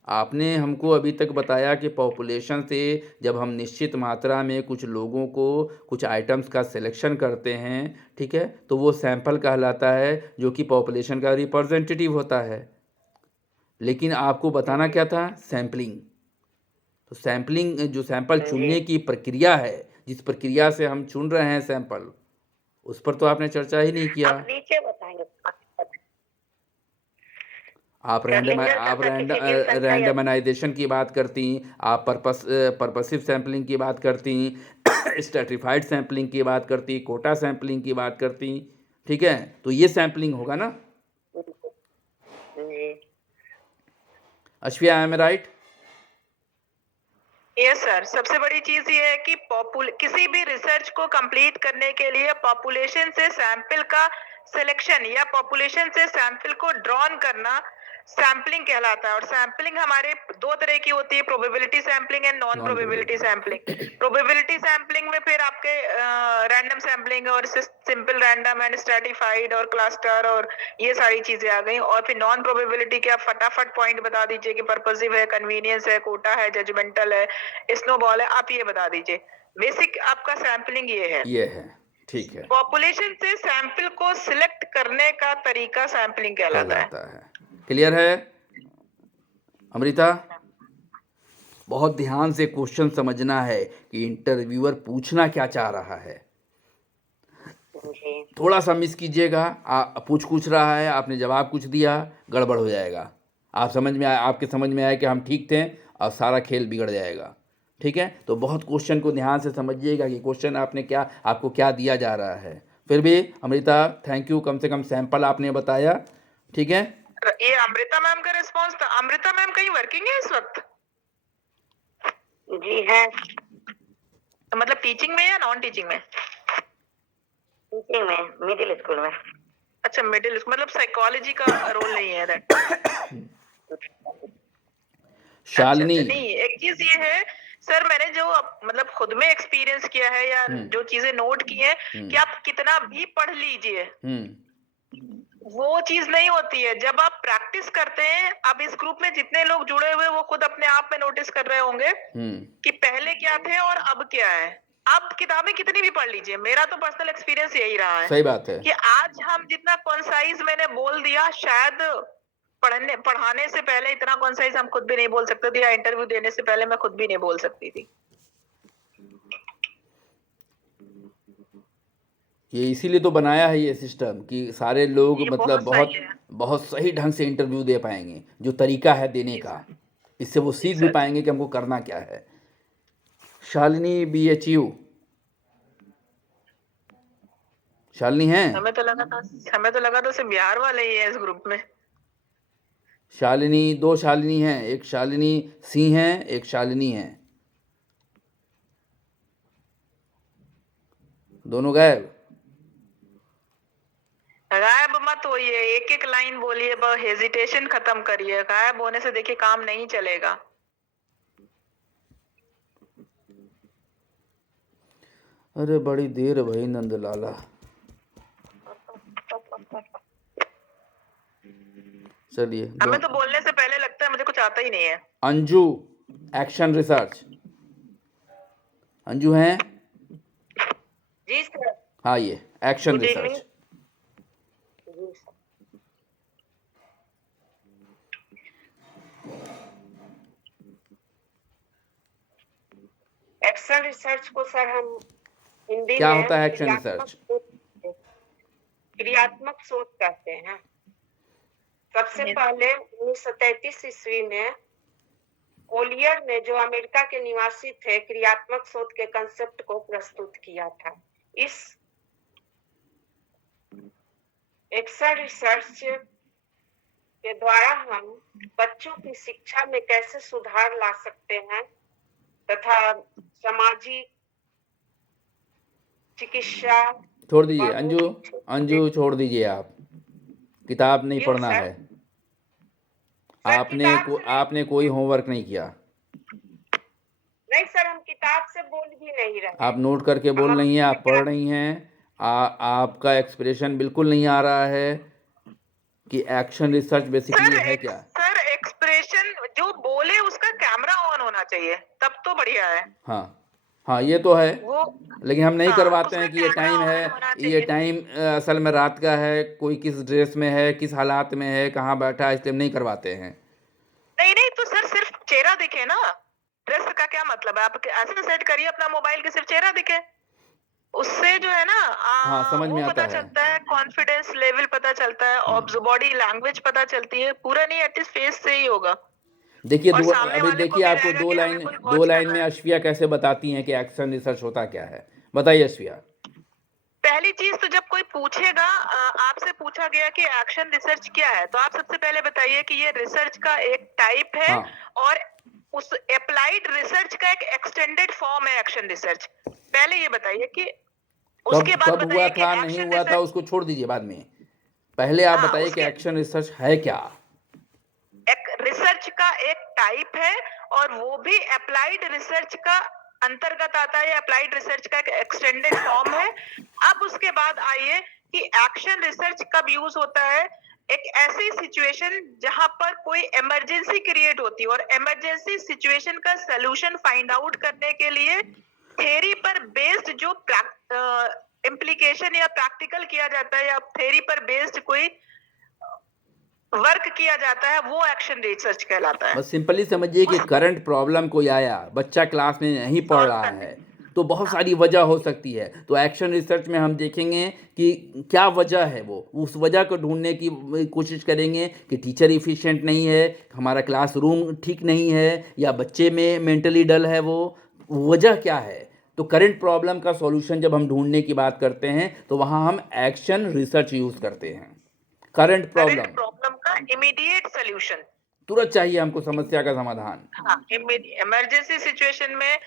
आपने हमको अभी तक बताया कि पॉपुलेशन से जब हम निश्चित मात्रा में कुछ लोगों को कुछ आइटम्स का सिलेक्शन करते हैं, ठीक है, तो वो सैंपल कहलाता है, जो कि पॉपुलेशन का रिप्रेजेंटेटिव होता है। लेकिन आपको बताना क्या था? सैंपलिंग। तो सैंपलिंग जो सैंपल चुनने की प्रक्रिया है, जिस प्रक्रिया से हम चुन रहे हैं सैंपल, उस पर तो आपने चर्चा ही नहीं किया। आप नीचे बताएंगे। आप रैंडमाइजेशन की बात करती, आप पर्पसिव सैम्पलिंग की बात करती, स्ट्रैटिफाइड सैम्पलिंग की बात करती, कोटा सैम्पलिंग की बात करती, ठीक है, तो ये सैम्पलिंग होगा ना? जी Ashwiya, I am right? Yes sir, सबसे बड़ी चीज ये है कि किसी भी रिसर्च को कंप्लीट करने के लिए पॉपुलेशन से सैंपल का सिलेक्शन या पॉपुलेशन से सैंपल को ड्रॉन करना सैंपलिंग कहलाता है। और सैंपलिंग हमारे दो तरह की होती है, probability sampling and non probability sampling. Probability sampling में फिर आपके रैंडम सैंपलिंग और सिंपल रैंडम एंड स्ट्रैटिफाइड और क्लस्टर और ये सारी चीजें आ गई। और फिर नॉन प्रोबेबिलिटी के आप फटाफट पॉइंट बता दीजिए कि पर्पसिव है, कन्वीनियंस है, कोटा है, जजमेंटल है, स्नोबॉल है, आप ये बता दीजिए। बेसिक आपका सैंपलिंग ये है। ठीक है, पॉपुलेशन से सैंपल को सिलेक्ट करने का तरीका सैंपलिंग कहलाता है। क्लियर है अमृता? बहुत ध्यान से क्वेश्चन समझना है कि इंटरव्यूअर पूछना क्या चाह रहा है। जी थोड़ा सा मिस कीजिएगा, पूछ रहा है, आपने जवाब कुछ दिया, गड़बड़ हो जाएगा। आपके समझ में आया कि हम ठीक थे, अब सारा खेल बिगड़ जाएगा। ठीक है, तो बहुत क्वेश्चन को ध्यान से समझिएगा कि क्वेश्चन आपको क्या दिया जा रहा है। फिर भी अमृता, थैंक यू, कम से कम सैंपल आपने बताया। ठीक है, ये अमृता मैम का रिस्पांस था। अमृता मैम कहीं वर्किंग है इस वक्त? जी है, मतलब टीचिंग में या नॉन टीचिंग में? टीचिंग में, मिडिल स्कूल में। अच्छा, मिडिल स्कूल, मतलब साइकोलॉजी का रोल नहीं है दैट। शालिनी। अच्छा, नहीं, एक चीज ये है सर, मैंने जो मतलब खुद में एक्सपीरियंस किया है या जो चीजें नोट की है कि आप कितना भी पढ़ लीजिए, वो चीज नहीं होती है। जब आप प्रैक्टिस करते हैं, अब इस ग्रुप में जितने लोग जुड़े हुए वो खुद अपने आप में नोटिस कर रहे होंगे कि पहले क्या थे और अब क्या है। आप किताबें कितनी भी पढ़ लीजिए, मेरा तो पर्सनल एक्सपीरियंस यही रहा है। सही बात है कि आज हम जितना कंसाइज मैंने बोल दिया, शायद पढ़ाने से पहले इतना कॉन्साइज हम खुद भी नहीं बोल सकते थे, या इंटरव्यू देने से पहले मैं खुद भी नहीं बोल सकती थी। ये इसीलिए तो बनाया है ये सिस्टम कि सारे लोग ये मतलब बहुत सही बहुत है। बहुत सही ढंग से इंटरव्यू दे पाएंगे, जो तरीका है देने का, इससे वो सीख भी सर। पाएंगे कि हमको करना क्या है। शालिनी BHU, शालिनी है? हमें तो लगा था सिर्फ बिहार वाले ही है इस ग्रुप में। शालिनी, 2 शालिनी हैं, एक शालिनी सिंह है, एक शालिनी है, दोनों गायब। गायब मत होइए, एक एक लाइन बोलिए, बस हेजिटेशन खत्म करिए। गायब होने से देखिए काम नहीं चलेगा। अरे बड़ी देर भाई नंदलाला। चलिए हमें तो बोलने से पहले लगता है मुझे कुछ आता ही नहीं है। Anju, action research. अंजू हैं? जी सर। हाँ, ये एक्शन Good evening. रिसर्च। जी सर। एक्शन रिसर्च को सर हम हिंदी क्या में होता है एक्शन रिसर्च? क्रियात्मक सोच कहते हैं। सबसे पहले 1933 ईस्वी में ओलियर ने, जो अमेरिका के निवासी थे, क्रियात्मक सोच के कंसेप्ट को प्रस्तुत किया था। इस एक्शन रिसर्च के द्वारा हम बच्चों की शिक्षा में कैसे सुधार ला सकते हैं तथा सामाजिक, चिकित्सा। छोड़ दीजिए अंजू छोड़ दीजिए, आप किताब नहीं क्यों पढ़ना सर? है। सर, किताब से आपने कोई होमवर्क नहीं किया। नहीं सर, हम किताब से बोल भी नहीं रहे। आप नोट करके बोल रही हैं, आप पढ़ रही हैं। आपका एक्सप्रेशन बिल्कुल नहीं आ रहा है कि एक्शन रिसर्च बेसिकली है क्या। सर एक्सप्रेशन जो बोले उसका कैमरा ऑन होना चाहिए, तब तो बढ़िया है। हाँ ये तो है, वो लेकिन हम नहीं हाँ, करवाते हैं उसका कि ये कैमरा टाइम ऑन है, होना ये चाहिए। टाइम असल में रात का है, कोई किस ड्रेस में है, किस हालात में है, कहाँ बैठा है, इसलिए हम नहीं करवाते हैं। नहीं तो सर सिर्फ चेहरा दिखे ना, ड्रेस का क्या मतलब है? आप ऐसे सेट करिए अपना मोबाइल के सिर्फ चेहरा दिखे, उससे जो है ना हाँ, समझ में वो आता पता है। चलता है, कॉन्फिडेंस लेवल पता चलता है, और बॉडी लैंग्वेज पता चलती है। पूरा नहीं, एटलीस्ट फेस से ही होगा। देखिए और सामने अभी वाले को देखिए भी आपको रहेगा दो कि लाइन हमें कोई दो वॉच लाइन कर में रहा है। अश्विया कैसे बताती हैं कि एक्शन रिसर्च होता क्या है। बताइए अश्विया। पहली चीज तो जब कोई पूछेगा, आपसे पूछा गया कि एक्शन रिसर्च क्या है, तो आप सबसे पहले बताइए कि ये रिसर्च का एक टाइप है। हाँ। और उस अप्लाइड रिसर्च का एक एक्सटेंडेड फॉर्म है एक्शन रिसर्च। पहले ये बताइए कि उसके बाद कब हुआ बताइए कि था, नहीं एक्शन हुआ था, रिसर्च। उसको छोड़ दीजिए बाद में। पहले आप हाँ, बताइए कि एक्शन रिसर्च है क्या। एक रिसर्च का एक टाइप है, और वो भी अप्लाइड रिसर्च का अंतर्गत आता है। अप्लाइड रिसर्च का एक एक्सटेंडेड फॉर्म है। अब उसके बाद आइए कि एक्शन रिसर्च कब यूज होता है। एक ऐसी सिचुएशन जहां पर कोई इमरजेंसी क्रिएट होती है, और इमरजेंसी सिचुएशन का सलूशन फाइंड आउट करने के लिए थ्योरी पर बेस्ड जो इम्प्लीकेशन या प्रैक्टिकल किया जाता है, या थ्योरी पर बेस्ड कोई वर्क किया जाता है, वो एक्शन रिसर्च कहलाता है। बस सिंपली समझिए कि करंट प्रॉब्लम कोई आया, बच्चा क्लास में नहीं पढ़ Solve रहा करने। है, तो बहुत सारी वजह हो सकती है। तो एक्शन रिसर्च में हम देखेंगे कि क्या वजह है, वो उस वजह को ढूंढने की कोशिश करेंगे कि टीचर इफिशिएंट नहीं है, हमारा क्लासरूम ठीक नहीं है, या बच्चे में मेंटली डल है, वो वजह क्या है। तो करंट प्रॉब्लम का सॉल्यूशन जब हम ढूंढने की बात करते हैं तो वहाँ हम एक्शन रिसर्च यूज़ करते हैं। करंट प्रॉब्लम का इमीडिएट सोल्यूशन तुरंत चाहिए हमको, समस्या का समाधान। हाँ, इमरजेंसी सिचुएशन में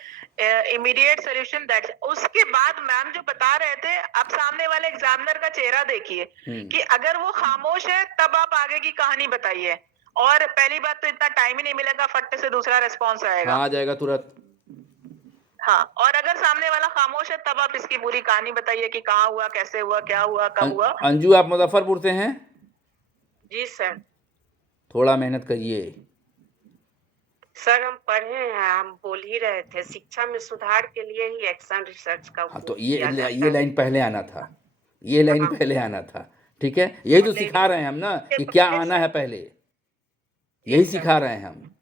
इमीडिएट सोल्यूशन। दैट उसके बाद मैम जो बता रहे थे, अब सामने वाले एग्जामिनर का चेहरा देखिए कि अगर वो खामोश है तब आप आगे की कहानी बताइए। और पहली बात तो इतना टाइम ही नहीं मिलेगा, फट से दूसरा रिस्पॉन्स आएगा। हाँ, आ जाएगा तुरंत। हाँ, और अगर सामने वाला खामोश है तब आप इसकी पूरी कहानी बताइए कि कहाँ हुआ, कैसे हुआ, क्या हुआ, कब हुआ। अंजू, आप मुजफ्फरपुर से हैं? जी सर। थोड़ा मेहनत करिए सर, हम पढ़े हैं, हम बोल ही रहे थे, शिक्षा में सुधार के लिए ही एक्शन रिसर्च का हाँ, तो उपयोग किया जाता ये है। लाइन पहले आना था, ये लाइन हाँ। पहले आना था। ठीक है, यही तो पहले सिखा रहे हैं हम ना कि क्या आना है पहले। यही सिखा रहे हैं हम।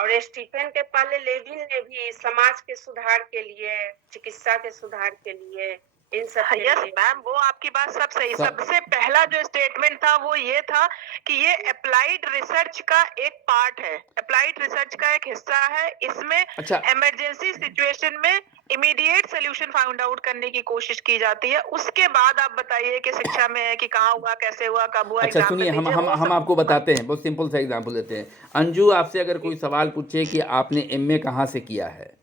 और स्टीफन के पहले लेविन ने भी समाज के सुधार के लिए, चिकित्सा के सुधार के लिए, इन सब के यस लिए मैम, वो आपकी बात सब सही। सब- सबसे पहला जो स्टेटमेंट था वो ये था कि ये अप्लाइड रिसर्च का एक पार्ट है, अप्लाइड रिसर्च का एक हिस्सा है। इसमें अच्छा। इमरजेंसी सिचुएशन में इमीडिएट सोल्यूशन फाउंड आउट करने की कोशिश की जाती है। उसके बाद आप बताइए कि शिक्षा में है कि कहाँ हुआ, कैसे हुआ, कब हुआ। अच्छा example सुनिए, हम दीजिए, हम वो हम सब- आपको बताते हैं, बहुत सिंपल सा एग्जांपल देते हैं। अंजू, आपसे अगर कोई सवाल पूछे कि आपने एमए कहाँ से किया है,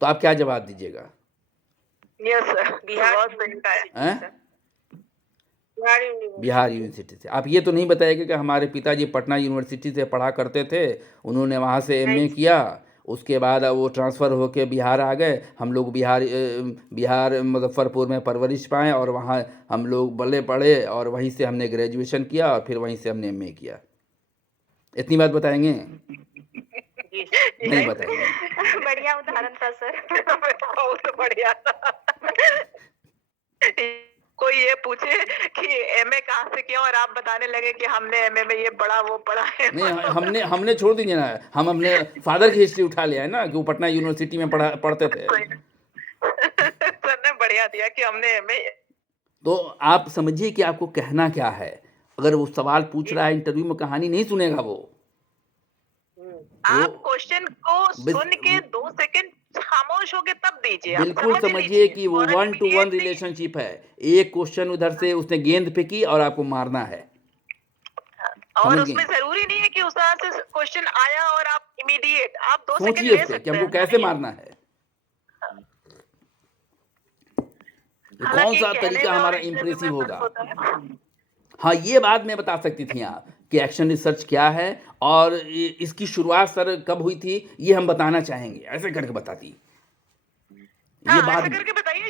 तो आप क्या जवाब दीजिएगा? यस सर, बिहार बहुत तरीका है। हैं? बिहार यूनिवर्सिटी बिहार यूनिवर्सिटी से। आप ये तो नहीं बताएंगे कि हमारे पिताजी पटना यूनिवर्सिटी से पढ़ा करते थे, उन्होंने वहाँ से एमए नहीं। किया, उसके बाद वो ट्रांसफ़र होके बिहार आ गए। हम लोग बिहार मुजफ्फरपुर में परवरिश पाए और वहाँ हम लोग बड़े पढ़े और वहीं से हमने ग्रेजुएशन किया और फिर वहीं से हमने एमए किया। इतनी बात बताएंगे? नहीं बताएंगे। बढ़िया उदाहरण था सर। बहुत बढ़िया था। कोई ये पूछे कि एमए कहाँ से किया और आप बताने लगे कि हमने एमए में ये पढ़ा वो पढ़ा है। नहीं, हमने छोड़ दीजिए ना, हम अपने फादर की हिस्ट्री उठा लिया है ना कि वो पटना यूनिवर्सिटी में पढ़ते थे। सर ने बढ़िया दिया कि हमने एमए। तो आप समझिए कि आपको कहना क्या है। अगर वो सवाल पूछ रहा है इंटरव्यू में, कहानी नहीं सुनेगा वो। आप क्वेश्चन को सुन के 2 सेकंड खामोश होके तब दीजिए। आप बिल्कुल समझ समझिए लीजिए। कि वो और 1 to 1 immediately- रिलेशनशिप है। एक क्वेश्चन उधर से उसने गेंद फेंकी और आपको मारना है। और समझ उसमें गई? जरूरी नहीं है कि उस तरह से क्वेश्चन आया और आप इमीडिएट, आप 2 सेकंड सोचिए ले उससे सकते कि हैं। हमको कैसे मारना है। ये कौन हालांकि सा कहने तरीका में और हमारा interview इम्प्रेसिव में होगा। फर्क होता है। हाँ, ये बात मैं बता सकती थी आप कि एक्शन रिसर्च क्या है और इसकी शुरुआत सर कब हुई थी, ये हम बताना चाहेंगे। ऐसे करके बताती ये हाँ, बात ऐसे करके बताइए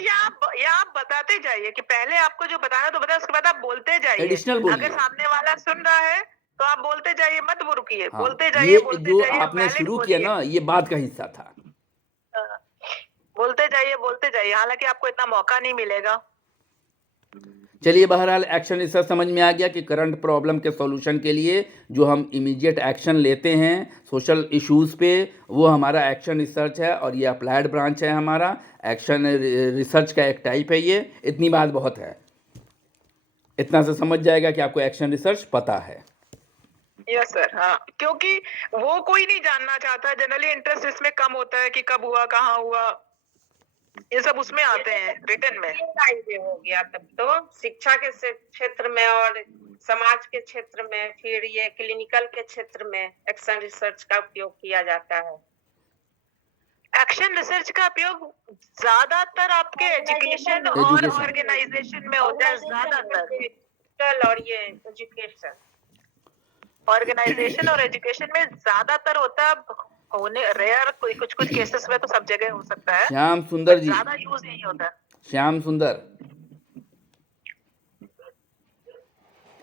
या आप बताते जाइए कि पहले आपको जो बताना तो बताया, उसके बाद आप बोलते जाइए। एडिशनल बोलिए। अगर सामने वाला सुन रहा है तो आप बोलते जाइए, मत वो रुकिए। हाँ, बोलते ये जाइए, जो आपने valid शुरू किया बोलिए। ना, ये बात का हिस्सा था। हाँ, बोलते जाइए। हालांकि आपको इतना मौका नहीं मिलेगा। चलिए, बहरहाल एक्शन रिसर्च समझ में आ गया कि करंट प्रॉब्लम के सॉल्यूशन के लिए जो हम इमीडिएट एक्शन लेते हैं सोशल इश्यूज़ पे, वो हमारा एक्शन रिसर्च है और ये अप्लाइड ब्रांच है हमारा। एक्शन रिसर्च का एक टाइप है ये। इतनी बात बहुत है, इतना से समझ जाएगा कि आपको एक्शन रिसर्च पता है। Yes sir. हाँ, क्योंकि वो कोई नहीं जानना चाहता। जनरली इंटरेस्ट इसमें कम होता है कि कब हुआ, कहाँ हुआ, ये सब उसमें आते हैं रिटर्न में। ये हो गया। तब तो शिक्षा के क्षेत्र में और समाज के क्षेत्र में, फिर ये क्लिनिकल के क्षेत्र में एक्शन रिसर्च का उपयोग किया जाता है। एक्शन रिसर्च का उपयोग ज्यादातर आपके एजुकेशन और Education। ऑर्गेनाइजेशन में होता है। ज्यादातर और ये एजुकेशन, ऑर्गेनाइजेशन और एजुकेशन में ज्यादातर होता है। होने रेयर कोई कुछ केसेस में तो सब जगह हो सकता है। श्याम सुंदर जी, ज्यादा यूज यही होता है। श्याम सुंदर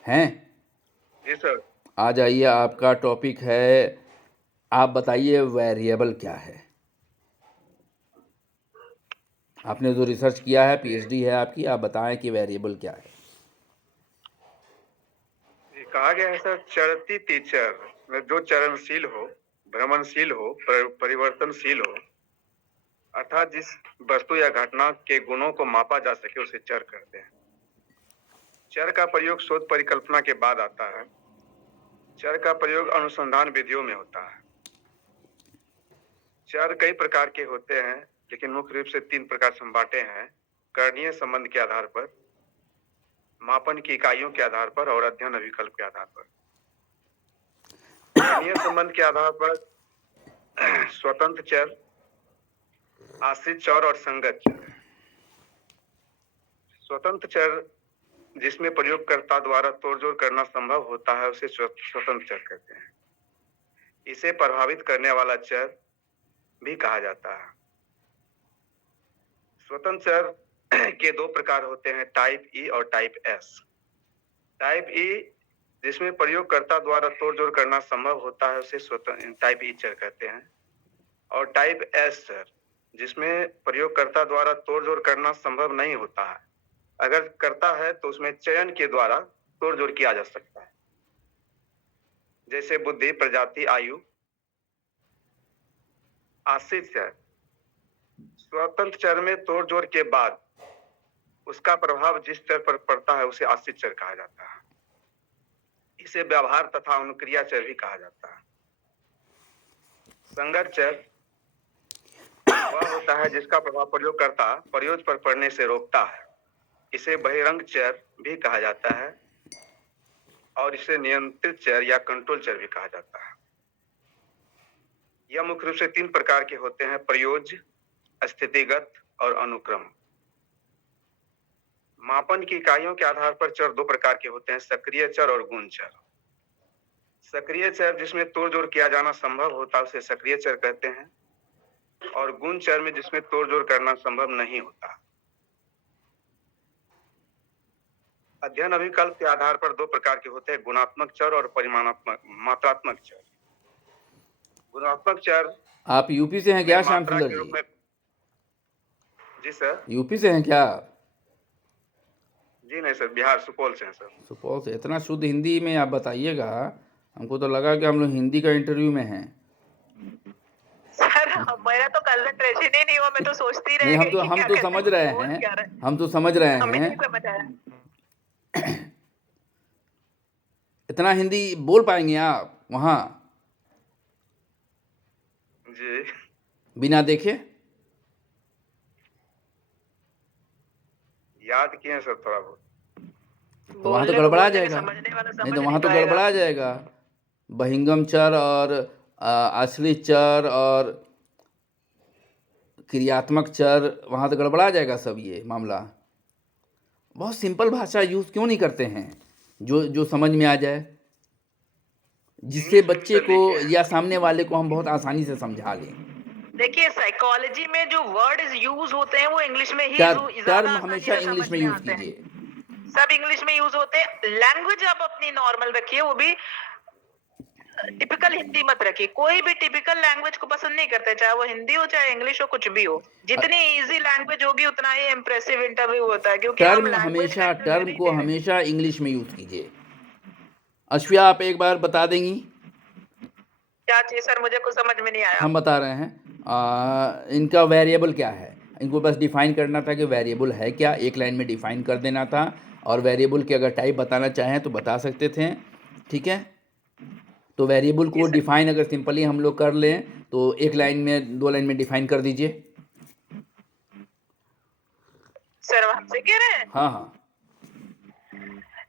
हैं? जी सर। आ जाइए, आपका टॉपिक है। आप बताइए वेरिएबल क्या है। आपने जो रिसर्च किया है, पीएचडी है आपकी, आप बताएं कि वेरिएबल क्या है। ये कहा गया है सर, चरती तीचर में जो चरणशील हो, भ्रमणशील हो, परिवर्तनशील हो, अर्थात जिस वस्तु या घटना के गुणों को मापा जा सके उसे चर कहते हैं। चर का प्रयोग शोध परिकल्पना के बाद आता है। चर का प्रयोग अनुसंधान विधियों में होता है। चर कई प्रकार के होते हैं, लेकिन मुख्य रूप से 3 प्रकार से हम बांटे हैं: करणीय संबंध के आधार पर, मापन की इकाइयों के आधार पर और अध्ययन विकल्प के आधार पर। करणीय संबंध के आधार पर स्वतंत्र चर, आश्रित चर और संगत चर। स्वतंत्र चर जिसमें प्रयोगकर्ता द्वारा तोड़जोड़ करना संभव होता है उसे स्वतंत्र चर कहते हैं। इसे प्रभावित करने वाला चर भी कहा जाता है। स्वतंत्र चर के 2 प्रकार होते हैं, टाइप ई और टाइप एस। टाइप ई जिसमें प्रयोगकर्ता द्वारा तोड़जोड़ करना संभव होता है उसे टाइप ई चर कहते हैं। और टाइप एस चर जिसमें प्रयोगकर्ता द्वारा तोड़जोड़ करना संभव नहीं होता है, अगर करता है तो उसमें चयन के द्वारा तोड़जोड़ किया जा सकता है। जैसे बुद्धि, प्रजाति, आयु। आश्रित चर, स्वतंत्र चर में तोड़ जोड़ के बाद उसका प्रभाव जिस चर पर पड़ता है उसे आश्रित चर कहा जाता है। इसे व्यवहार तथा अनुक्रिया चर भी कहा जाता है। संगत चर वह होता है जिसका प्रभाव प्रयोगकर्ता प्रयोज पर पड़ने से रोकता है। इसे बहिरंग चर भी कहा जाता है और इसे नियंत्रित चर या कंट्रोल चर भी कहा जाता है। यह मुख्य रूप से 3 प्रकार के होते हैं: प्रयोज, स्थितिगत और अनुक्रम। मापन की इकाइयों के आधार पर चर 2 प्रकार के होते हैं: सक्रिय चर और गुण चर। सक्रिय चर जिसमें तोड़ जोड़ किया जाना संभव होता है उसे सक्रिय चर कहते हैं, और गुण चर में जिसमें तोड़ जोड़ करना संभव नहीं होता। अध्ययन अभिकल्प के आधार पर 2 प्रकार के होते हैं: गुणात्मक चर और परिमाणात्मक मात्रात्मक चर। गुणात्मक चर आप यूपी से हैं क्या श्याम मात्रा सुंदर के रूप जी? में। जी सर। यूपी से हैं क्या आप? जी नहीं सर, बिहार सुपौल से हैं सर। सुपौल से। इतना शुद्ध हिंदी में आप बताइएगा, हमको तो लगा कि हम लोग हिंदी का इंटरव्यू में हैं। सर मेरा तो कंसंट्रेशन ही नहीं हुआ, मैं तो सोचती रह नहीं, गई कि हम क्या तो कहते समझ हैं, रहे बोल हैं, क्या रहे हैं। हम तो समझ रहे हमें हैं। नहीं समझ आया। इतना हिंदी बोल पाएंगे आप वहाँ जी बिना देखे? याद किए हैं सर थोड़ा बहुत। तो वहाँ तो बोलने को गड़बड़ा बोल देंगे, जाएगा। समझने वाला नहीं समझ तो वहाँ तो पाएगा। गड़बड़ा जाएगा। बहिंगम चर और आश्रित चर और क्रियात्मक चर, वहाँ तो गड़बड़ा जाएगा सब ये मामला। बहुत सिंपल भाषा यूज़ क्यों नहीं करते हैं जो समझ में आ जाए, जिससे बच्चे को या सामने वाले को हम बहुत आसानी से समझा लें। देखिए साइकोलॉजी में जो वर्ड यूज होते हैं वो इंग्लिश में ही टर्म ज्यादा हमेशा आसानी से इंग्लिश समझ में में यूज़ आते हैं। कीजिए। सब इंग्लिश में यूज होते हैं। लैंग्वेज आप अपनी नॉर्मल रखिए, वो भी टिपिकल हिंदी मत रखिए। कोई भी टिपिकल लैंग्वेज को पसंद नहीं करते, चाहे वो हिंदी हो चाहे इंग्लिश हो, कुछ भी हो। जितनी इजी लैंग्वेज होगी उतना ही इम्प्रेसिव इंटरव्यू होता है, क्योंकि हम लैंग्वेज का टर्म को हमेशा इंग्लिश में यूज़ कीजिए। अश्विया, आप एक बार बता देंगी? क्या चीज सर, मुझे कुछ समझ में नहीं आया। हम बता रहे हैं। इनका वेरिएबल क्या है, इनको बस डिफाइन करना था कि वेरिएबल है क्या, एक लाइन में डिफाइन कर देना था। और वेरिएबल के अगर टाइप बताना चाहें तो बता सकते थे, ठीक है। तो वेरिएबल को डिफाइन अगर सिंपली हम लोग कर लें तो 1 लाइन में 2 लाइन में डिफाइन कर दीजिए। सर हमसे कह रहे हैं हाँ हाँ।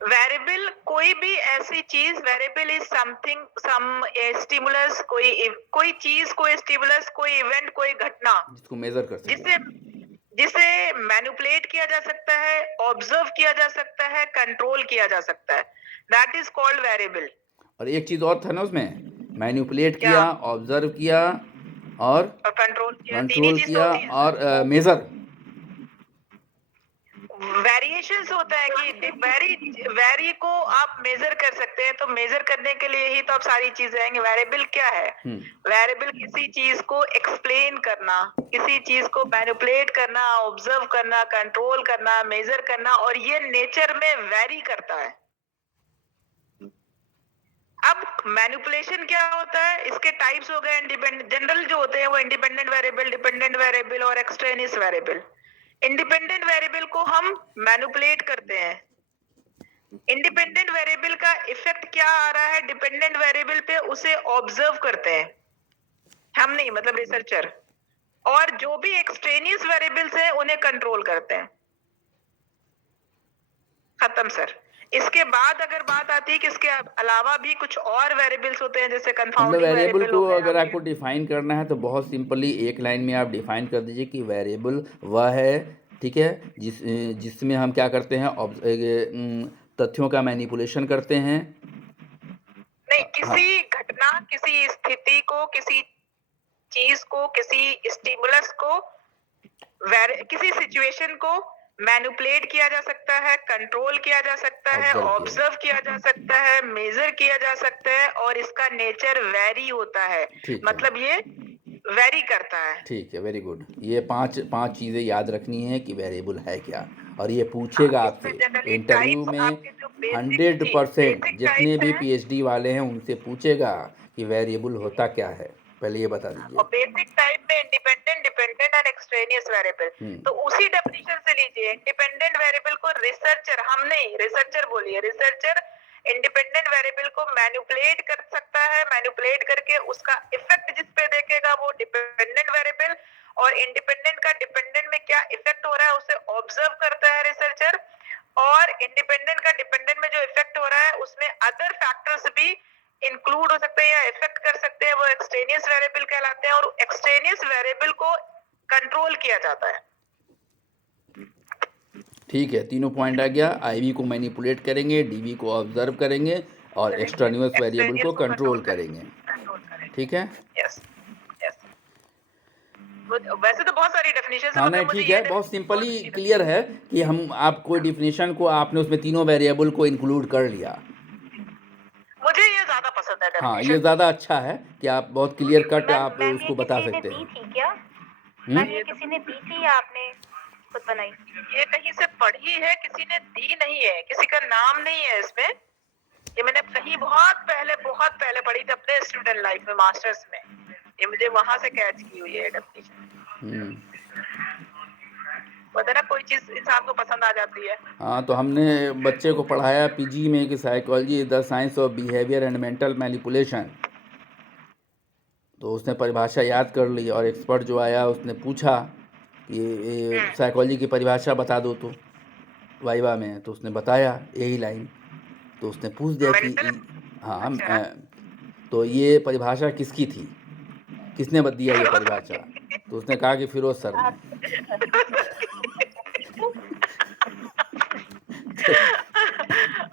वेरिएबल कोई भी ऐसी चीज, variable is something, some stimulus, कोई चीज, कोई स्टिमुलस, कोई इवेंट, कोई घटना जिसको मेजर कर सकते हैं, जिसे मैनिपुलेट किया जा सकता है, ऑब्जर्व किया जा सकता है, कंट्रोल किया जा सकता है। That is called variable. और एक चीज़ और था ना उसमें, मैनिपुलेट किया, ऑब्जर्व किया और कंट्रोल कंट्रोल किया और मेजर। वेरिएशंस होता है कि वेरी को आप मेजर कर सकते हैं, तो मेजर करने के लिए ही तो आप सारी चीजें आएंगे। वेरिएबल क्या है? वेरिएबल किसी चीज को एक्सप्लेन करना, किसी चीज को मैनिपुलेट करना, ऑब्जर्व करना, कंट्रोल करना, मेजर करना, और ये नेचर में वेरी करता है। अब मैनिपुलेशन क्या होता है? इसके टाइप्स हो गए इंडिपेंडेंट, जनरल जो होते हैं वो इंडिपेंडेंट वेरिएबल, डिपेंडेंट वेरिएबल और एक्सट्रेनियस वेरिएबल। इंडिपेंडेंट वेरिएबल को हम मैनिपुलेट करते हैं। इंडिपेंडेंट वेरिएबल का इफेक्ट क्या आ रहा है डिपेंडेंट वेरिएबल पे, उसे ऑब्जर्व करते हैं हम, नहीं मतलब रिसर्चर। और जो भी एक्सट्रेनियस वेरिएबल्स हैं उन्हें कंट्रोल करते हैं। खत्म सर। इसके बाद अगर बात आती है कि इसके अलावा भी कुछ और वेरिएबल्स होते हैं, जैसे कंफाउंडिंग वेरिएबल को अगर आपको डिफाइन करना है तो बहुत सिंपली 1 लाइन में आप डिफाइन कर दीजिए कि वेरिएबल वह है, ठीक है, जिसमें हम क्या करते हैं, तथ्यों का मैनिपुलेशन करते हैं। नहीं, किसी घटना, किसी स्थिति को, किसी चीज को, किसी स्टिमुलस को, किसी सिचुएशन को मैनिपुलेट किया जा सकता है, कंट्रोल किया जा सकता है, ऑब्जर्व किया जा सकता है, मेजर किया जा सकता है, और इसका नेचर वेरी होता है। मतलब ये वेरी करता है। ठीक है, वेरी गुड। ये पांच चीजें याद रखनी है कि वेरिएबल है क्या, और ये पूछेगा आपसे इंटरव्यू में। 100% जितने भी PhD वाले हैं उनसे पूछेगा कि वेरिएबल होता क्या है, पहले ये बता और दीजिए। बेसिक टाइप में independent, dependent and extraneous variable, तो उसी डेफिनेशन से लीजिए। इंडिपेंडेंट वेरिएबल को रिसर्चर, हम नहीं, रिसर्चर बोलिए, रिसर्चर इंडिपेंडेंट वेरिएबल को मैनिपुलेट कर सकता है, मैनिपुलेट करके उसका इफेक्ट जिस पे देखेगा वो डिपेंडेंट वेरिएबल, और इंडिपेंडेंट का डिपेंडेंट में क्या इफेक्ट हो रहा है उसे ऑब्जर्व करता है रिसर्चर, और इंडिपेंडेंट का डिपेंडेंट में जो इफेक्ट हो रहा है उसमें अदर फैक्टर्स भी इंक्लूड हो सकते हैं या इफेक्ट कर सकते हैं, वो एक्सट्रेनियस वेरिएबल कहलाते हैं, और एक्सट्रेनियस वेरिएबल को कंट्रोल किया जाता है। ठीक है, तीनों पॉइंट आ गया। IB को मैनिपुलेट करेंगे, DB को ऑब्जर्व करेंगे और एक्सट्रानियस वेरिएबल को कंट्रोल करेंगे। ठीक है, यस यस। वैसे तो बहुत सारी डेफिनेशन हाँ नहीं ठीक है, बहुत सिंपली क्लियर है कि हम आप कोई डिफिनेशन को आपने उसमें तीनों वेरिएबल को इंक्लूड कर लिया। मुझे ये ज्यादा पसंद है हाँ, ये definition। ज़्यादा अच्छा है कि आप बहुत क्लियर कट आप मैम उसको ये बता किसी ने सकते दी हैं। थी क्या? मैम ये किसी ने दी थी या आपने खुद बनाई? ये कहीं से पढ़ी है, किसी ने दी नहीं है, किसी का नाम नहीं है इसमें। ये मैंने कहीं बहुत पहले पढ़ी थी अपने स्टूडेंट लाइफ में, मास्टर्स में। ये मुझे वहां से कैच की हुई है डेफिनेशन। पता ना, कोई चीज इंसान को पसंद आ जाती है। हाँ, तो हमने बच्चे को पढ़ाया PG में कि psychology is the science of behaviour and mental manipulation, तो उसने परिभाषा याद कर ली और एक्सपर्ट जो आया उसने पूछा कि साइकोलॉजी की परिभाषा बता दो तो वाइवा में, तो उसने बताया यही लाइन, तो उसने पूछ दिया कि हाँ तो ये परिभाषा किसकी थी, किसने दिया ये परिभाषा, तो उसने कहा कि फिरोज सर ने।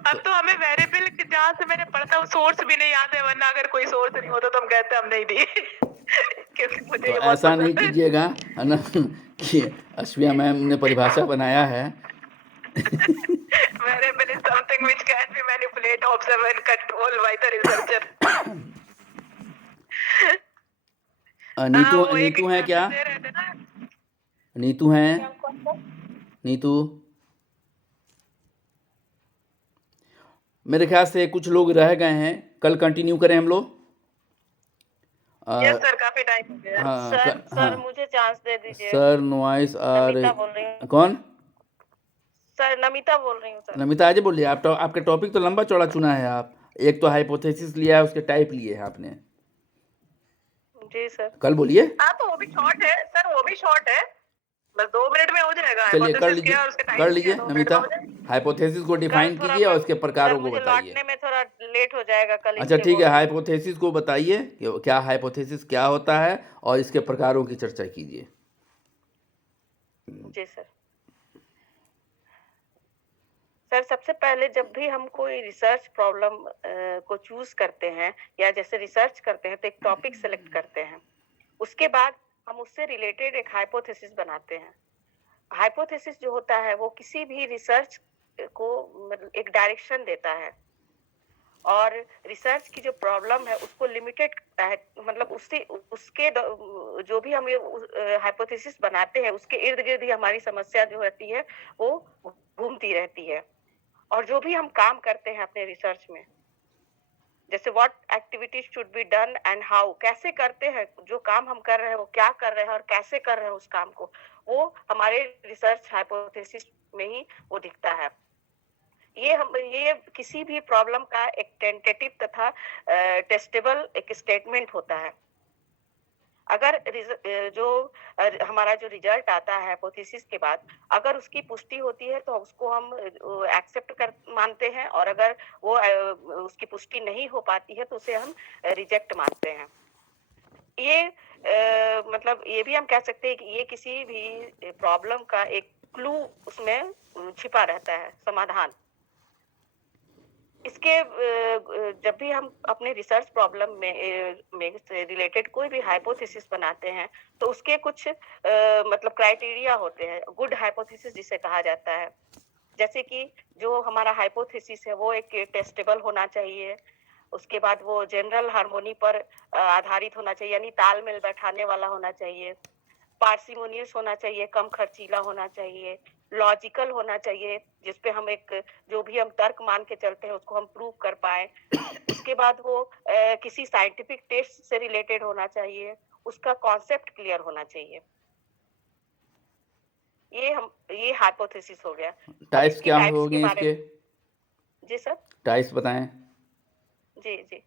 अब तो हमें वेरिएबल जहाँ से मैंने पढ़ा था वो सोर्स भी नहीं याद है, वरना अगर कोई सोर्स नहीं होता तो हम कहते हम नहीं दी। क्योंकि मुझे तो ये बहुत ऐसा नहीं पसंद है। कीजिएगा है ना कि अश्विया मैम ने परिभाषा बनाया है। Variable is something which can be manipulated, observed and controlled by the researcher. Neetu वो एक नीतू है क्या? example दे रहे थे ना। नीतू है? नीतू, मेरे ख्याल से कुछ लोग रह गए हैं, कल कंटिन्यू करें हम लोग। यस सर, काफी टाइम हो गया। हाँ सर मुझे चांस दे दीजिए। सर नॉइस और नमिता बोल रही हूँ। कौन? सर नमिता बोल रही हूँ सर। नमिता आज बोलिए। आप आपके टॉपिक तो लंबा चौड़ा चुना है आप, एक तो हाइपोथेसिस लिया है, उसके टाइप लिए हैं आपने। जी सर। कल बोलिए। हाँ तो वो भी शॉर्ट है सर, वो भी शॉर्ट है, बस 2 मिनट में हो जाएगा। चलिए कर Hypothesis लीजिए, क्या और उसके कर type लीजिए क्या, 2 मिनट में नमिता। हो जाएगा। हाइपोथेसिस को डिफाइन थोड़ा कीजिए और मैं- उसके प्रकारों सर, को मुझे बताइए। लौटने में थोड़ा लेट हो जाएगा कल। अच्छा इसलिए ठीक है, बोल- हाइपोथेसिस को बताइए कि क्या हाइपोथेसिस क्या होता है और इसके प्रकारों की चर्चा कीजिए। जी सर। सर सबसे पहले जब भी हम कोई रिसर्च प्रॉब्लम को चूज करते हैं या जैसे रिसर्च करते हैं तो एक टॉपिक सेलेक्ट करते हैं, उसके बाद हम उससे रिलेटेड एक हाइपोथेसिस बनाते हैं। हाइपोथेसिस जो होता है वो किसी भी रिसर्च को एक डायरेक्शन देता है और रिसर्च की जो प्रॉब्लम है उसको लिमिटेड करता है, मतलब उसके जो भी हम हाइपोथेसिस बनाते हैं उसके इर्द गिर्द ही हमारी समस्या जो रहती है वो घूमती रहती है। और जो भी हम काम करते हैं अपने रिसर्च में, जैसे what activities should be done and how, कैसे करते हैं, जो काम हम कर रहे हैं वो क्या कर रहे हैं और कैसे कर रहे हैं उस काम को, वो हमारे रिसर्च हाइपोथेसिस में ही वो दिखता है। ये किसी भी प्रॉब्लम का एक टेंटेटिव तथा टेस्टेबल एक स्टेटमेंट होता है। अगर हमारा जो रिजल्ट आता है हाइपोथेसिस के बाद, अगर उसकी पुष्टि होती है तो उसको हम एक्सेप्ट कर मानते हैं, और अगर वो उसकी पुष्टि नहीं हो पाती है तो उसे हम रिजेक्ट मानते हैं। ये मतलब ये भी हम कह सकते हैं कि ये किसी भी प्रॉब्लम का एक क्लू उसमें छिपा रहता है, समाधान। इसके जब भी हम अपने रिसर्च प्रॉब्लम में से रिलेटेड कोई भी हाइपोथेसिस बनाते हैं तो उसके कुछ मतलब क्राइटेरिया होते हैं, गुड हाइपोथेसिस जिसे कहा जाता है। जैसे कि जो हमारा हाइपोथेसिस है वो एक टेस्टेबल होना चाहिए, उसके बाद वो जनरल हार्मोनी पर आधारित होना चाहिए, यानी तालमेल बैठाने वाला होना चाहिए, पार्सिमोनियस होना चाहिए, कम खर्चीला होना चाहिए, लॉजिकल होना चाहिए, जिसपे हम एक जो भी हम तर्क मान के चलते हैं उसको हम प्रूव कर पाए। उसके बाद वो किसी साइंटिफिक टेस्ट से रिलेटेड होना चाहिए, उसका कॉन्सेप्ट क्लियर होना चाहिए। ये हाइपोथेसिस हो गया। अब टाइप्स इसकी क्या टाइप्स हो के गए बारे इसके? में जी सर। टाइप्स बताएं। जी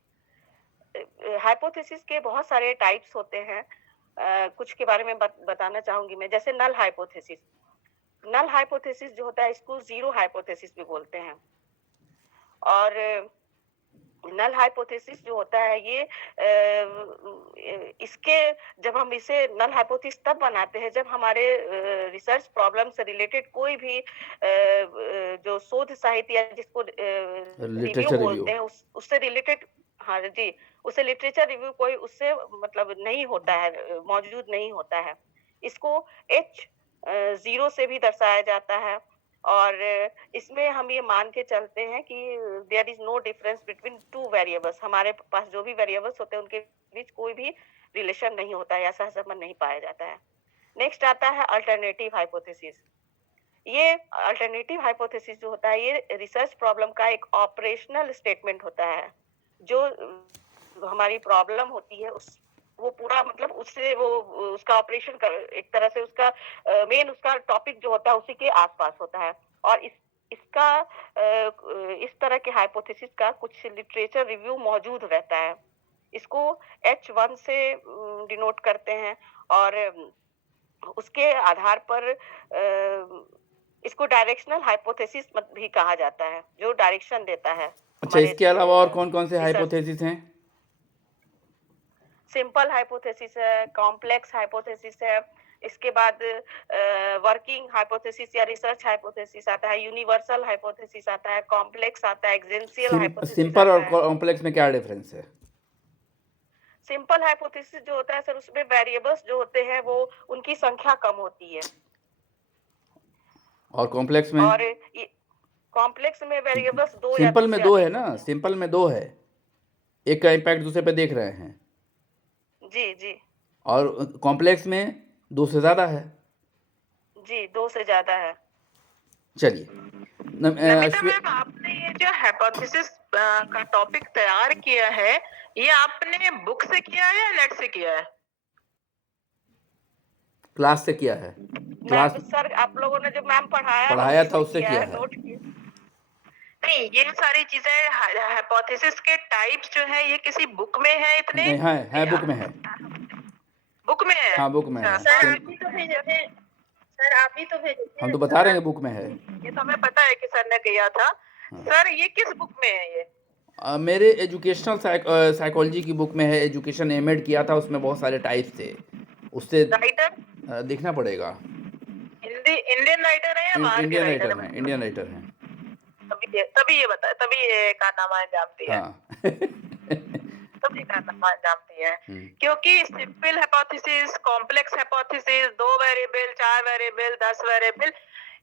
हाइपोथेसिस के बहुत सारे टाइप्स होते हैं। कुछ के बारे में बताना चाहूंगी मैं, जैसे नल हाइपोथेसिस। नल हाइपोथेसिस जो होता है इसको जीरो हाइपोथेसिस भी बोलते हैं। और नल हाइपोथेसिस जो होता है ये इसके जब हम इसे नल हाइपोथेसिस तब बनाते हैं जब हमारे रिसर्च प्रॉब्लम से रिलेटेड कोई भी जो शोध साहित्य या जिसको रिव्यू लिटरेचर रिव्यू। बोलते हैं उससे रिलेटेड, हाँ जी, उससे लिटरेचर रिव्यू कोई उससे मतलब नहीं होता है, मौजूद नहीं होता है। इसको H0 से भी दर्शाया जाता है। और इसमें हम ये मान के चलते हैं कि there is no difference between two variables. हमारे पास जो भी वेरिएबल्स होते हैं उनके बीच कोई भी रिलेशन नहीं होता है या सहसंबंध नहीं पाया जाता है। नेक्स्ट आता है अल्टरनेटिव हाइपोथेसिस। ये अल्टरनेटिव हाइपोथेसिस जो होता है ये रिसर्च प्रॉब्लम का एक ऑपरेशनल स्टेटमेंट होता है। जो हमारी प्रॉब्लम होती है वो पूरा मतलब उससे वो उसका ऑपरेशन कर एक तरह से उसका मेन उसका टॉपिक जो होता है उसी के आसपास होता है। और इसका इस तरह के हाइपोथेसिस का कुछ लिटरेचर रिव्यू मौजूद रहता है। इसको H1 से डिनोट करते हैं और उसके आधार पर इसको डायरेक्शनल हाइपोथेसिस भी कहा जाता है, जो डायरेक्शन देता है। अच्छा, इसके अलावा और कौन कौन से research- हाइपोथेसिस हैं? सिंपल हाइपोथेसिस है, कॉम्प्लेक्स हाइपोथेसिस है, इसके बाद वर्किंग हाइपोथेसिस या रिसर्च हाइपोथेसिस आता है, यूनिवर्सल हाइपोथेसिस आता है, कॉम्प्लेक्स आता है, एक्जेंशियल हाइपोथेसिस सिंपल और आता है। कॉम्प्लेक्स में क्या डिफरेंस है? सिंपल हाइपोथेसिस जो होता है सर उसमें वेरिएबल्स जो होते हैं वो उनकी संख्या कम होती है। और कॉम्प्लेक्स में? और कॉम्प्लेक्स में वेरिएबल्स दो या सिंपल दो में से दो है अधिक ना, होते हैं। सिंपल में दो है, एक का इम्पैक्ट दूसरे पे देख रहे हैं। जी और कॉम्प्लेक्स में दो से ज़्यादा है। जी, दो से ज्यादा है। चलिए नमिता मैम, आपने ये जो हाइपोथेसिस का टॉपिक तैयार किया है ये आपने बुक से किया है या नेट से किया है? क्लास से किया है। क्लास सर आप लोगों ने जो मैम पढ़ाया पढ़ाया था उससे किया है। नोट किया। नहीं, ये सारी चीजें हाइपोथेसिस के टाइप्स जो है ये किसी बुक में है इतने? नहीं, है बुक में है। बुक में है? हाँ, बुक में है। अच्छा, सर आप ही तो भेजे थे, सर आप ही तो भेजे थे। हम तो बता रहे हैं बुक में है। ये तो हमें पता है कि सर ने किया था। सर ये किस बुक में है ये? मेरे एजुकेशनल साइकोलॉजी की बुक में है। एजुकेशन एमेड किया था, उसमें बहुत सारे टाइप्स थे। उससे राइटर देखना पड़ेगा। इंडियन राइटर है या बाहर के इंडियन राइटर राइटर हैं, इंडियन राइटर हैं। तभी ये बताया, तभी ये कारनामा अंजामती है। हाँ तभी कारनामा अंजामती है क्योंकि simple hypothesis, complex hypothesis, 2 variable, 4 variable, 10 variable,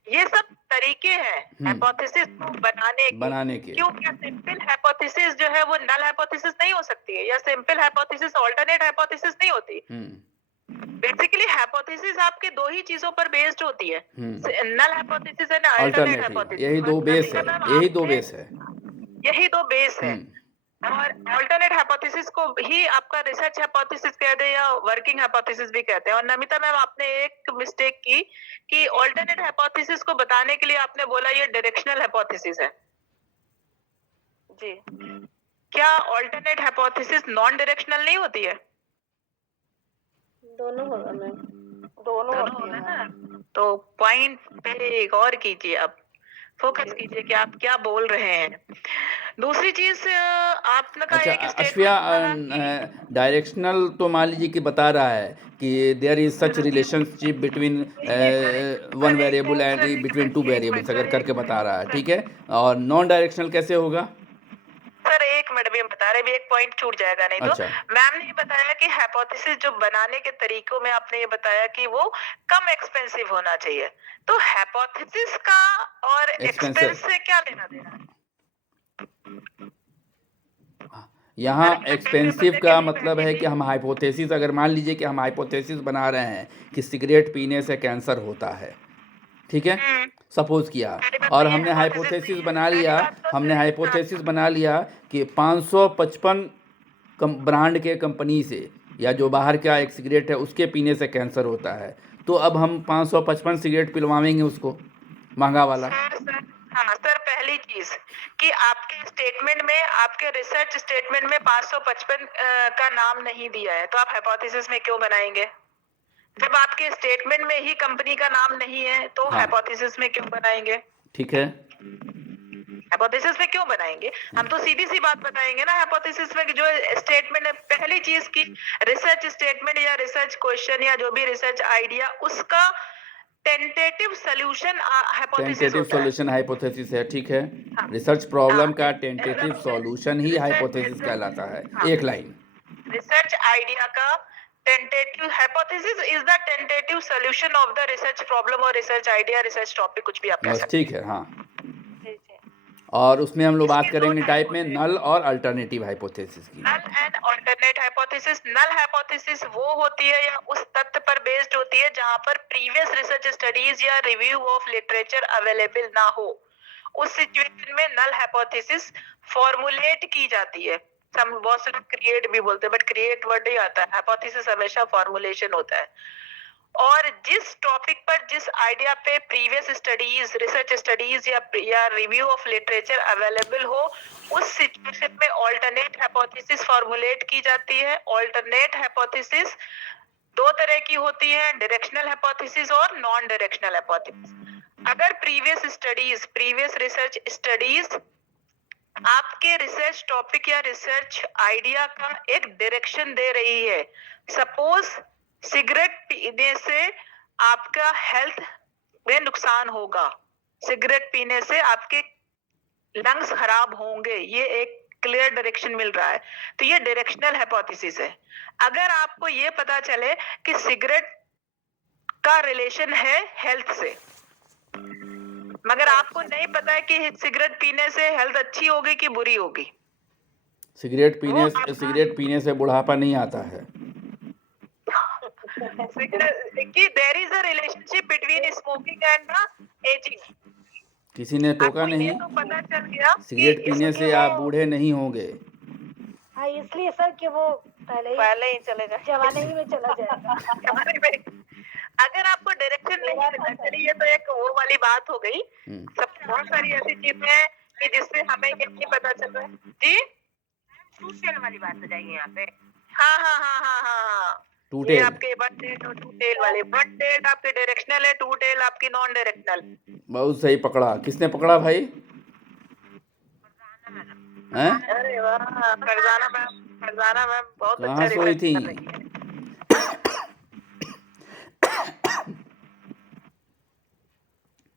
ये सब तरीके हैं हाइपोथेसिस को बनाने के। क्यों? क्या सिंपल हाइपोथेसिस जो है वो नल हाइपोथेसिस नहीं हो सकती है या सिंपल हाइपोथेसिस अल्टरनेट हाइपोथेसिस नहीं होती। बेसिकली हाइपोथेसिस आपके दो ही चीजों पर बेस्ड होती है, null hypothesis and alternate hypothesis. यही दो बेस है, यही दो बेस है। और अल्टरनेट हाइपोथेसिस को ही आपका रिसर्च हाइपोथेसिस कहते हैं या वर्किंग हाइपोथेसिस भी कहते हैं। और नमिता मैम, आपने एक मिस्टेक की कि अल्टरनेट हाइपोथेसिस को बताने के लिए आपने बोला ये डायरेक्शनल हाइपोथेसिस है। जी, क्या अल्टरनेट हाइपोथेसिस नॉन डायरेक्शनल नहीं होती है? दोनों होगा मैम, दोनों होते होता है हैं। ना। तो पॉइंट पे गौर कीजिए, अब फोकस कीजिए कि आप क्या बोल रहे हैं। दूसरी चीज आपने कहा अच्छा, एक अश्विया, स्टेटमेंट डायरेक्शनल तो मान लीजिए कि बता रहा है कि there is such relationship between one variable and between two variables, अगर करके बता रहा है, ठीक है। और नॉन डायरेक्शनल कैसे होगा? सर एक मिनट भी हम बता रहे हैं, एक पॉइंट छूट जाएगा नहीं तो। अच्छा। मैम ने ये बताया कि हाइपोथेसिस जो बनाने के तरीकों में आपने ये बताया कि वो कम एक्सपेंसिव होना चाहिए। तो हाइपोथेसिस का और एक्सपेंस से क्या लेना देना है? यहाँ एक्सपेंसिव का मतलब है कि हम हाइपोथेसिस, अगर मान लीजिए कि हम हाइपोथेसिस बना रहे हैं कि सिगरेट पीने से कैंसर होता है, ठीक है, सपोज किया और हमने हाइपोथेसिस बना लिया, हमने हाइपोथेसिस बना लिया कि 555 ब्रांड के कंपनी से या जो बाहर का एक सिगरेट है उसके पीने से कैंसर होता है, तो अब हम 555 सिगरेट पिलवाएंगे उसको महंगा वाला। हाँ सर, पहली चीज कि आपके स्टेटमेंट में, आपके रिसर्च स्टेटमेंट में 555 का नाम नहीं दिया है, तो आप हाइपोथेसिस में क्यों बनाएंगे? जब आपके स्टेटमेंट में ही कंपनी का नाम नहीं है तो हाँ। हाइपोथेसिस में क्यों बनाएंगे? ठीक है, हाइपोथेसिस में क्यों बनाएंगे? हम तो सीधी सी बात बताएंगे ना हाइपोथेसिस में कि जो स्टेटमेंट है, पहली चीज की रिसर्च स्टेटमेंट या रिसर्च क्वेश्चन या जो भी रिसर्च आइडिया, उसका टेंटेटिव सॉल्यूशन हाइपोथेसिस टेंटेटिव होता है। सॉल्यूशन हाइपोथेसिस है, ठीक है। रिसर्च प्रॉब्लम का टेंटेटिव सॉल्यूशन ही हाइपोथेसिस कहलाता है, एक लाइन। रिसर्च आइडिया का tentative hypothesis is the tentative solution of the research problem और रिसर्च आइडिया, रिसर्च टॉपिक, कुछ भी आप कह बस सकते हैं। ठीक है, हाँ। और उसमें हम लोग बात करेंगे टाइप में नल और अल्टरनेटिव हाइपोथेसिस की। Null and alternate hypothesis. Null hypothesis वो होती है या उस तथ्य पर बेस्ड होती है जहां पर प्रीवियस रिसर्च स्टडीज या रिव्यू ऑफ लिटरेचर अवेलेबल ना हो। उस सिचुएशन में नल हाइपोथेसिस फॉर्मुलेट की जाती है। बहुत से लोग क्रिएट भी बोलते हैं, बट क्रिएट वर्ड ही आता है, हाइपोथेसिस हमेशा फॉर्मुलेशन होता है। और जिस टॉपिक पर, जिस आइडिया पे प्रीवियस स्टडीज, रिसर्च स्टडीज या रिव्यू ऑफ लिटरेचर अवेलेबल हो, उस सिचुएशन में ऑल्टरनेट हाइपोथेसिस फॉर्मुलेट की जाती है। ऑल्टरनेट हाइपोथेसिस दो तरह की होती है, डायरेक्शनल हाइपोथेसिस और नॉन डायरेक्शनल हाइपोथेसिस। अगर previous studies, previous research studies आपके रिसर्च टॉपिक या रिसर्च आइडिया का एक डायरेक्शन दे रही है, सपोज सिगरेट पीने से आपका हेल्थ में नुकसान होगा, सिगरेट पीने से आपके लंग्स खराब होंगे, ये एक क्लियर डायरेक्शन मिल रहा है, तो ये डायरेक्शनल हाइपोथेसिस है। अगर आपको ये पता चले कि सिगरेट का रिलेशन है हेल्थ से, मगर आपको नहीं पता है कि सिगरेट पीने से हेल्थ अच्छी होगी कि बुरी होगी। सिगरेट पीने से बुढ़ापा नहीं आता है। कि there is a relationship between smoking and the ageing. किसी ने टोका नहीं, तो पता चल गया सिगरेट पीने से आप बूढ़े नहीं होंगे। हाँ, इसलिए सर कि वो पहले ही चले जाए, जवानी में चला जाएगा। अगर आपको डायरेक्शन नहीं पता चली, ये तो एक वो वाली बात हो गई। सब बहुत सारी ऐसी चीजें हैं कि जिससे हमें ये नहीं पता चल रहा है जी। टू टेल वाली बात हो जाएगी यहाँ पे। हाँ, टू ये टेल, आपके वन टेल और टू टेल वाले। वन टेल आपकी डायरेक्शनल है, टू टेल आपकी नॉन डायरेक्शनल। बहुत सही पकड़ा। किसने पकड़ा भाई? हैं? अरे वाह, फरजाना मैम बहुत अच्छा कहाँ सोई रिसर्च थी? कर रही है।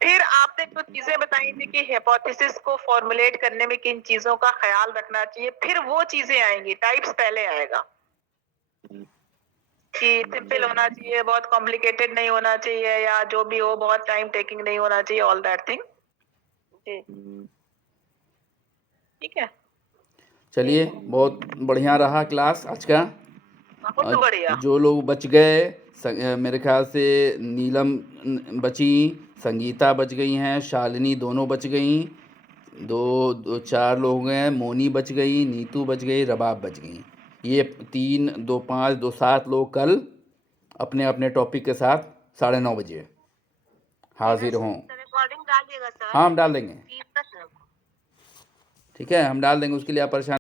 फिर आपने जो चीजें बताई थी कि हाइपोथेसिस को फॉर्मुलेट करने में किन चीजों का ख्याल रखना चाहिए, फिर वो चीजें आएंगी। टाइप्स पहले आएगा कि सिंपल होना चाहिए, बहुत कॉम्प्लिकेटेड नहीं होना चाहिए, या जो भी हो बहुत टाइम टेकिंग नहीं होना चाहिए, ऑल दैट थिंग। ठीक है, चलिए, बहुत बढ़िया रहा क्लास आज का। बहुत बढ़िया। जो लोग बच गए, मेरे ख्याल से नीलम बची, संगीता बच गई हैं, शालिनी दोनों बच गई, दो चार लोग हैं, मोनी बच गई, नीतू बच गई, रबाब बच गई। ये 3, 2, 5, 2, 7 लोग कल अपने अपने टॉपिक के साथ 9:30 बजे हाजिर हों। रिकॉर्डिंग डालिएगा सर। हाँ, हम डाल देंगे, ठीक है, हम डाल देंगे, उसके लिए आप परेशान